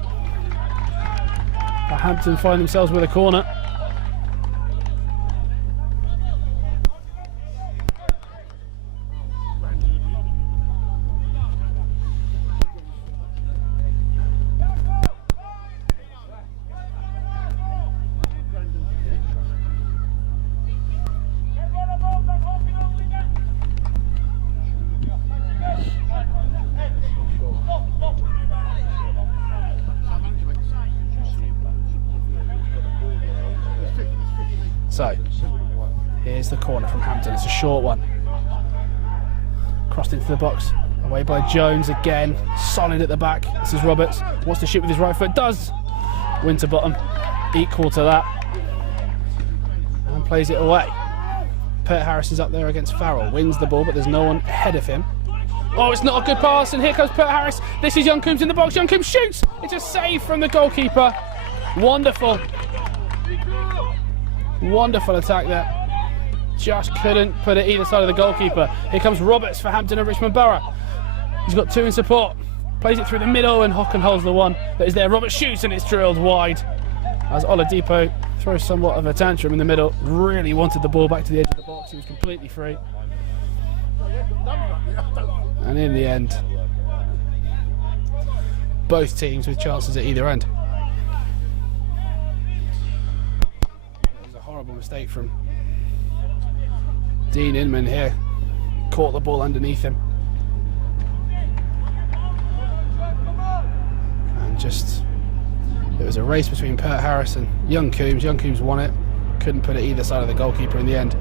Hampton find themselves with a corner. So, here's the corner from Hampton. It's a short one. Crossed into the box. Away by Jones again. Solid at the back. This is Roberts. Wants to shoot with his right foot. Does! Winterbottom equal to that. And plays it away. Peart-Harris is up there against Farrell. Wins the ball, but there's no one ahead of him. Oh, it's not a good pass, and here comes Peart-Harris. This is Young-Coombes in the box. Young-Coombes shoots! It's a save from the goalkeeper. Wonderful. Wonderful attack there. Just couldn't put it either side of the goalkeeper. Here comes Roberts for Hampton and Richmond Borough. He's got 2 in support. Plays it through the middle, and Hockenhull's the one that is there. Roberts shoots, and it's drilled wide. As Oladipo throws somewhat of a tantrum in the middle. Really wanted the ball back to the edge of the box. He was completely free. And in the end, both teams with chances at either end. Horrible mistake from Dean Inman here. Caught the ball underneath him. And just It was a race between Peart-Harris and Young-Coombes. Young-Coombes won it. Couldn't put it either side of the goalkeeper in the end.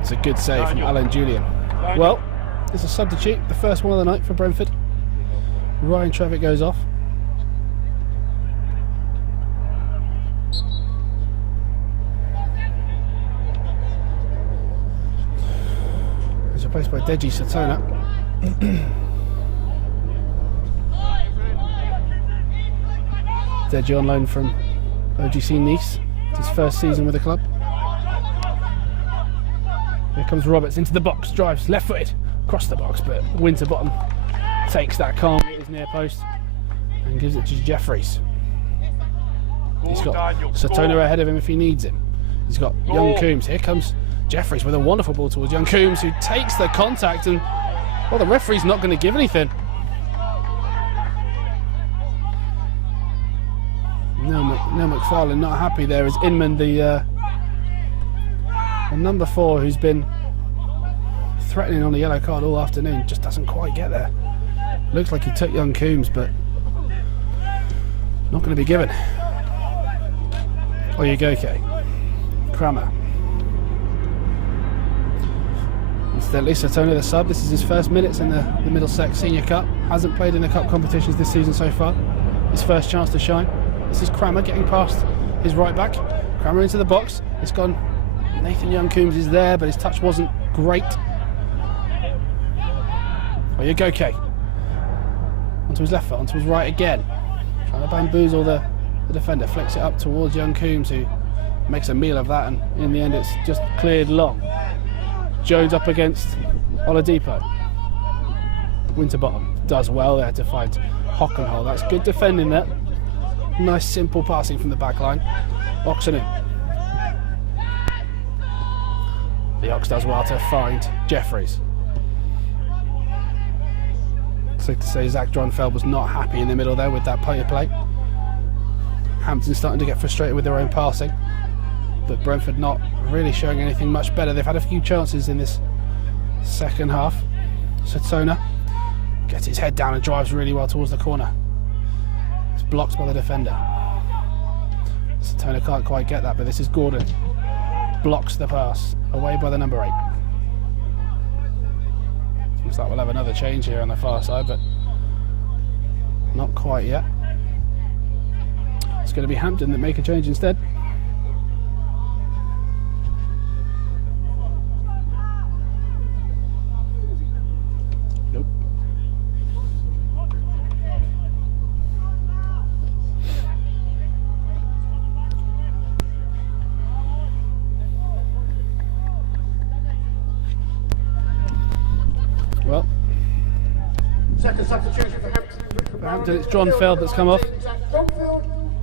It's a good save from Alan Julian. Well, there's a substitute, the first one of the night for Brentford. Ryan Trevitt goes off. He's replaced by Deji Sotona. Deji on loan from OGC Nice. It's his first season with the club. Here comes Roberts into the box, drives left-footed across the box, but Winterbottom takes that calmly at his near post and gives it to Jefferies. He's got Sotona ahead of him if he needs him. He's got Young-Coombes. Here comes Jefferies with a wonderful ball towards Young-Coombes, who takes the contact, and well, the referee's not going to give anything. No McFarlane not happy there as Inman, the number 4, who's been threatening on a yellow card all afternoon, just doesn't quite get there. Looks like he took Young-Coombes, but not going to be given. Oyegoke, Crama. Incidentally, Sotona the sub. This is his first minutes in the Middlesex Senior Cup. Hasn't played in the cup competitions this season so far. His first chance to shine. This is Crama getting past his right back. Crama into the box. It's gone. Nathan Young-Coombes is there, but his touch wasn't great. Oyegoke. Onto his left foot, onto his right again. Trying to bamboozle the defender. Flicks it up towards Young-Coombes, who makes a meal of that, and in the end it's just cleared long. Jones up against Oladipo. Winterbottom does well there to find Hockenhull. That's good defending there. Nice simple passing from the back line. Oksanen. The Ox does well to find Jefferies. Safe to say Zach Dronfield was not happy in the middle there with that play. Hampton starting to get frustrated with their own passing, but Brentford not really showing anything much better. They've had a few chances in this second half. Sotona gets his head down and drives really well towards the corner. It's blocked by the defender. Sotona can't quite get that, but this is Gordon. Blocks the pass, away by the number 8. Looks like we'll have another change here on the far side, but not quite yet. It's going to be Hampton that make a change instead. Nope. Well, second substitution for Hampton, it's Dronfield that's come off,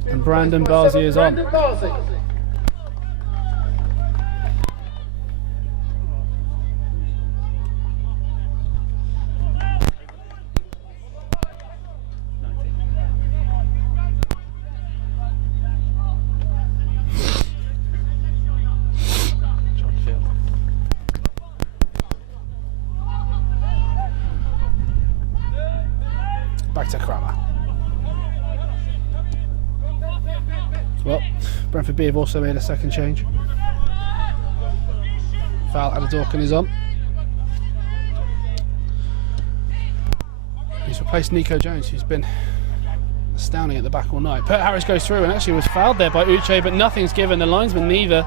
and Brandon Barzey is on. Back to Crama. Well, Brentford B have also made a second change. Farrell Adedokun is on. He's replaced Nico Jones, who's been astounding at the back all night. Peart-Harris goes through and actually was fouled there by Uche, but nothing's given. The linesman neither.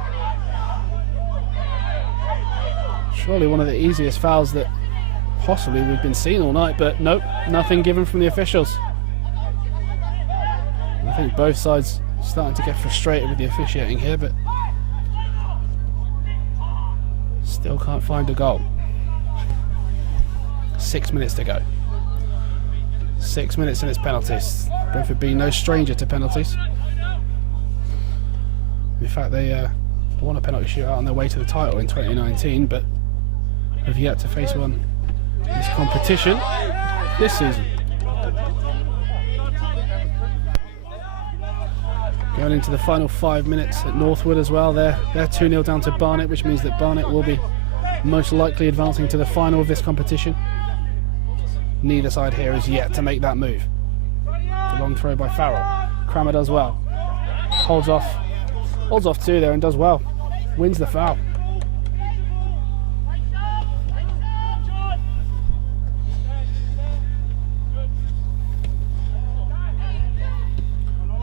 Surely one of the easiest fouls that possibly we've been seeing all night, but nope, nothing given from the officials. I think both sides starting to get frustrated with the officiating here, but still can't find a goal. 6 minutes to go. 6 minutes and it's penalties. Brentford being no stranger to penalties. In fact, they won a penalty shootout on their way to the title in 2019, but have yet to face one in this competition this season. Going into the final 5 minutes at Northwood as well. They're 2-0 down to Barnet, which means that Barnet will be most likely advancing to the final of this competition. Neither side here is yet to make that move. The long throw by Farrell. Crama does well. Holds off 2 there and does well. Wins the foul.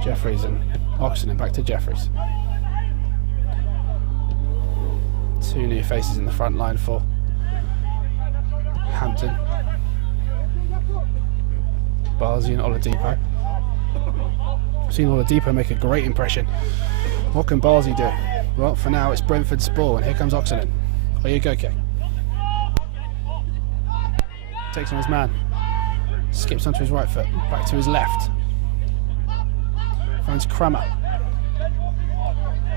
Jefferies and Oksanen back to Jefferies. 2 new faces in the front line for Hampton. Barzey and Oladipo. I've seen Oladipo make a great impression. What can Barzey do? Well, for now it's Brentford's ball, and here comes Oksanen. Oyegoke. Takes on his man. Skips onto his right foot. Back to his left. Finds Crama.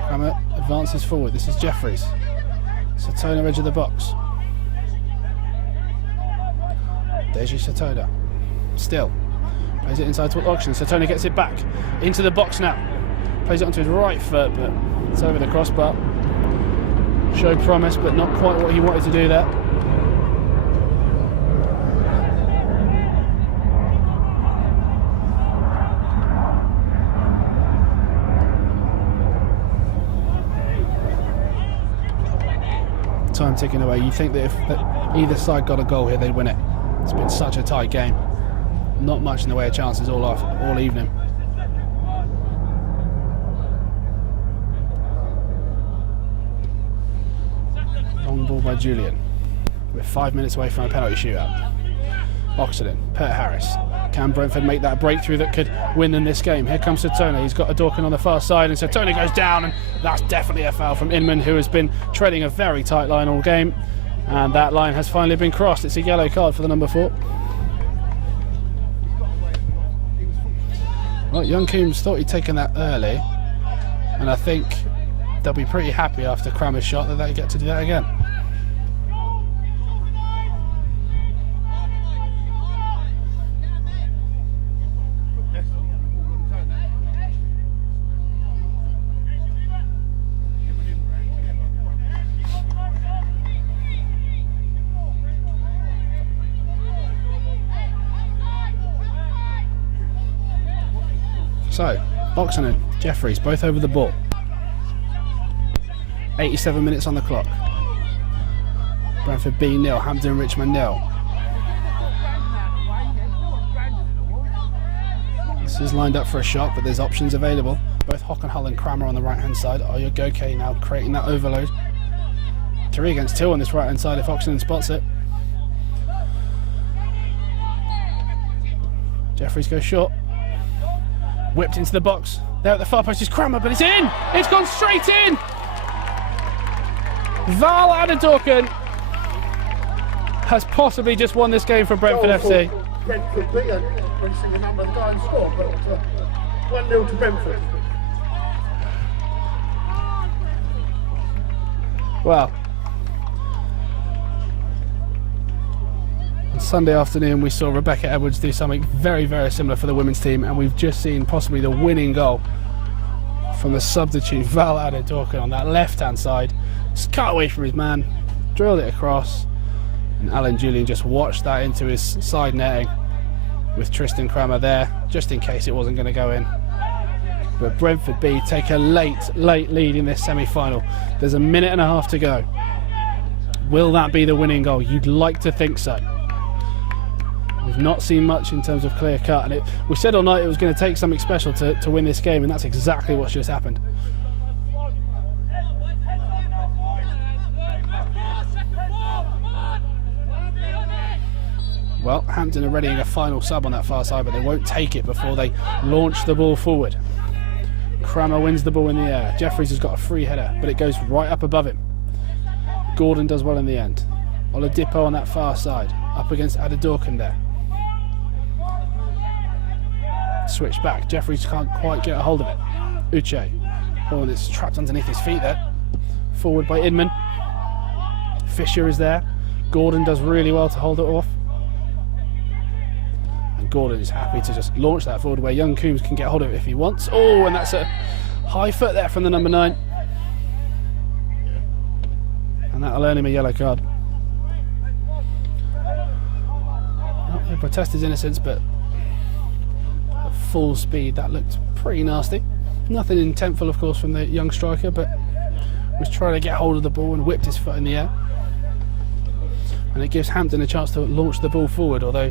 Crama advances forward. This is Jefferies. Sotona edge of the box. Deji Sotona. Still. Plays it inside to Oksanen. Sotona gets it back. Into the box now. Plays it onto his right foot, but it's over the crossbar. Showed promise, but not quite what he wanted to do there. Time ticking away. You think that if either side got a goal here, they'd win it. It's been such a tight game. Not much in the way of chances all evening. Long ball by Julian. We're 5 minutes away from a penalty shootout. Oksanen, Peart-Harris. Can Brentford make that breakthrough that could win them this game? Here comes Sotona. He's got Adedokun on the far side, and Sotona goes down, and that's definitely a foul from Inman, who has been treading a very tight line all game. And that line has finally been crossed. It's a yellow card for the number 4. Well, Young-Coombes thought he'd taken that early, and I think they'll be pretty happy after Crama's shot that they get to do that again. So, Oksanen, Jefferies, both over the ball. 87 minutes on the clock. Brentford B 0, Hampton Richmond 0. This is lined up for a shot, but there's options available. Both Hockenhull and Crama on the right hand side. Oyegoke now creating that overload. 3 against 2 on this right hand side if Oksanen spots it. Jefferies goes short. Whipped into the box. There at the far post is Crama, but it's in! It's gone straight in! Adedokun has possibly just won this game for Brentford FC. Brentford B, and when the number of guys score, but 1-0 to Brentford. Well, on Sunday afternoon we saw Rebecca Edwards do something very, very similar for the women's team, and we've just seen possibly the winning goal from the substitute Adedokun on that left-hand side. Just cut away from his man, drilled it across, and Julian just watched that into his side netting with Tristan Crama there, just in case it wasn't going to go in. But Brentford B take a late lead in this semi-final. There's a minute and a half to go. Will that be the winning goal? You'd like to think so. We've not seen much in terms of clear cut, and we said all night it was going to take something special to win this game, and that's exactly what's just happened. Well, Hampton are readying a final sub on that far side, but they won't take it before they launch the ball forward. Crama wins the ball in the air. Jefferies has got a free header, but it goes right up above him. Gordon does well in the end. Oladipo on that far side, up against Adedokun there. Switch back. Jefferies can't quite get a hold of it. Uche. Oh, and it's trapped underneath his feet there. Forward by Inman. Fisher is there. Gordon does really well to hold it off. And Gordon is happy to just launch that forward where Young-Coombes can get hold of it if he wants. Oh, and that's a high foot there from the number 9. And that'll earn him a yellow card. He'll protest his innocence, but full speed. That looked pretty nasty. Nothing intentful, of course, from the young striker, but was trying to get hold of the ball and whipped his foot in the air. And it gives Hampton a chance to launch the ball forward, although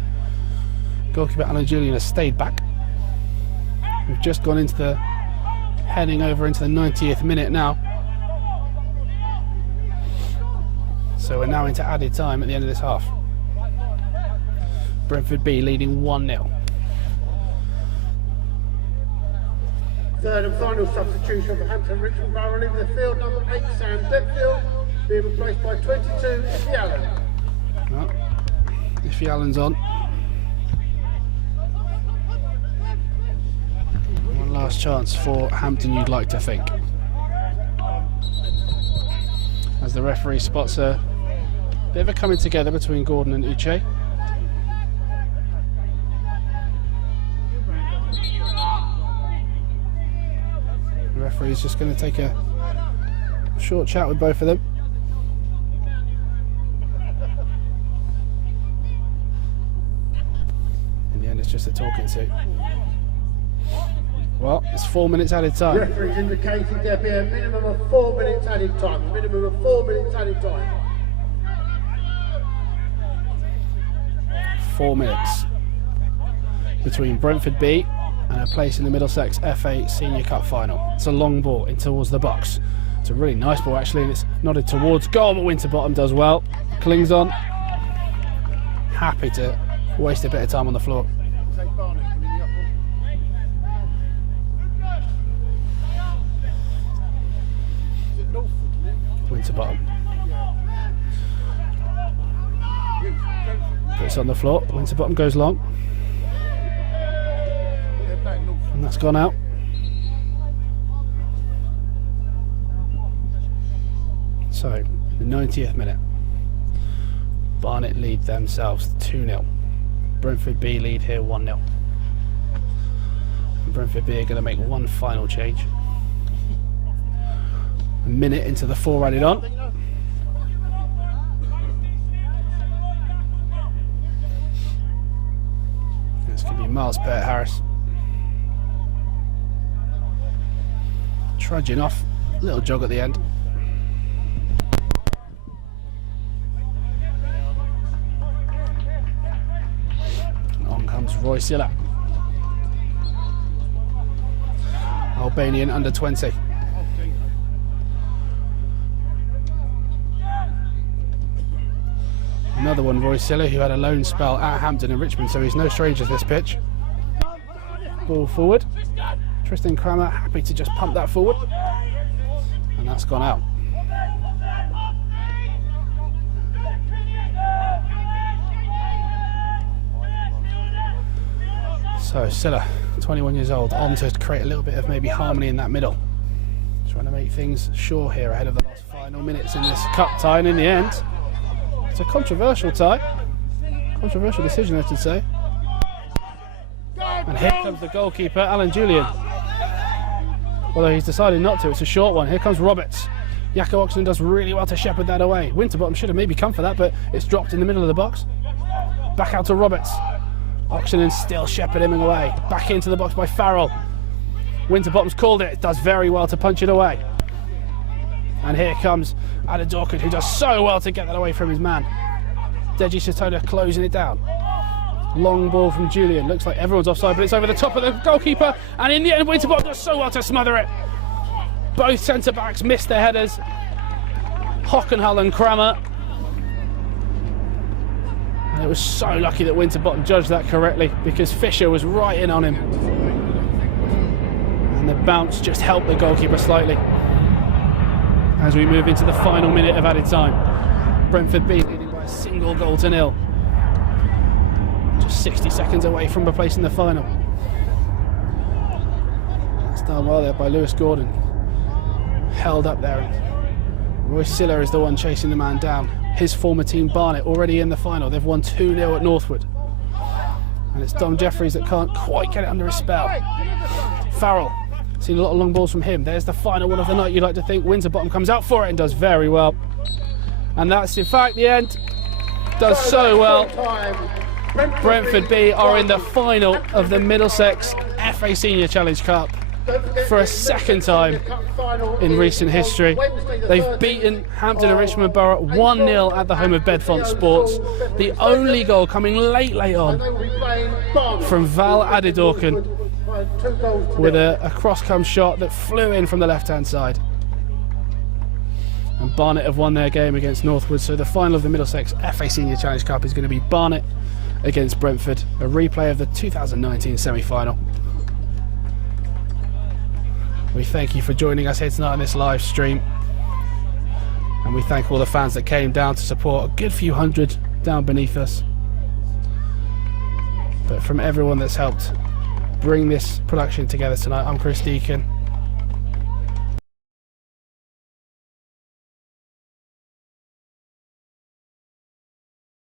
goalkeeper Alan Julian has stayed back. We've just gone into the heading over into the 90th minute now. So we're now into added time at the end of this half. Brentford B leading 1-0. Third and final substitution for Hampton Richmond Borough leaving the field, number 8 Sam Deadfield, being replaced by 22 Iffy Allen. Well, Iffy Allen's on. One last chance for Hampton, you'd like to think. As the referee spots a bit of a coming together between Gordon and Uche. The referee's just going to take a short chat with both of them. In the end, it's just a talking to. Well, it's 4 minutes added time. Referee's indicated there'll be a minimum of 4 minutes added time. A minimum of 4 minutes added time. 4 minutes between Brentford B and a place in the Middlesex FA Senior Cup final. It's a long ball in towards the box. It's a really nice ball actually, and it's nodded towards goal, but Winterbottom does well. Clings on. Happy to waste a bit of time on the floor. Winterbottom puts it on the floor. Winterbottom goes long, and that's gone out. So, the 90th minute, Barnet lead themselves 2-0. Brentford B lead here 1-0. Brentford B are going to make one final change. A minute into the 4 added on. This could be Miles Peart-Harris. Trudging off, little jog at the end. And on comes Roy Syla. Albanian under 20. Another one, Roy Syla, who had a loan spell at Hampton and Richmond, so he's no stranger to this pitch. Ball forward. Tristan Crama happy to just pump that forward. And that's gone out. So Syla, 21 years old, on to create a little bit of maybe harmony in that middle. Trying to make things sure here ahead of the last final minutes in this cup tie, and in the end, it's a controversial tie. Controversial decision, I should say. And here comes the goalkeeper, Alan Julian. Although he's decided not to, it's a short one. Here comes Roberts. Jaco Oksanen does really well to shepherd that away. Winterbottom should have maybe come for that, but it's dropped in the middle of the box. Back out to Roberts. Oksanen still shepherding him away. Back into the box by Farrell. Winterbottom's called it. Does very well to punch it away. And here comes Adedokun, who does so well to get that away from his man. Deji Sotona closing it down. Long ball from Julian. Looks like everyone's offside, but it's over the top of the goalkeeper. And in the end, Winterbottom does so well to smother it. Both centre-backs missed their headers. Hockenhull and Crama. And it was so lucky that Winterbottom judged that correctly, because Fisher was right in on him. And the bounce just helped the goalkeeper slightly. As we move into the final minute of added time. Brentford B leading by a single goal to nil. Just 60 seconds away from replacing the final. That's done well there by Lewis Gordon. Held up there. Roy Syla is the one chasing the man down. His former team Barnet already in the final. They've won 2-0 at Northwood. And it's Dom Jefferies that can't quite get it under his spell. Farrell. Seen a lot of long balls from him. There's the final one of the night, you'd like to think. Winterbottom comes out for it and does very well. And that's in fact the end. Does so well. Brentford B are in the final of the Middlesex FA Senior Challenge Cup for a second time in recent history. They've beaten Hampton Richmond Borough 1-0 at the home of Bedfont Sports. The only goal coming late on from Val Adedokun with a cross-come shot that flew in from the left-hand side. And Barnet have won their game against Northwood, so the final of the Middlesex FA Senior Challenge Cup is going to be Barnet against Brentford, a replay of the 2019 semi-final. We thank you for joining us here tonight on this live stream, and we thank all the fans that came down to support, a good few hundred down beneath us. But from everyone that's helped bring this production together tonight, I'm Chris Deacon.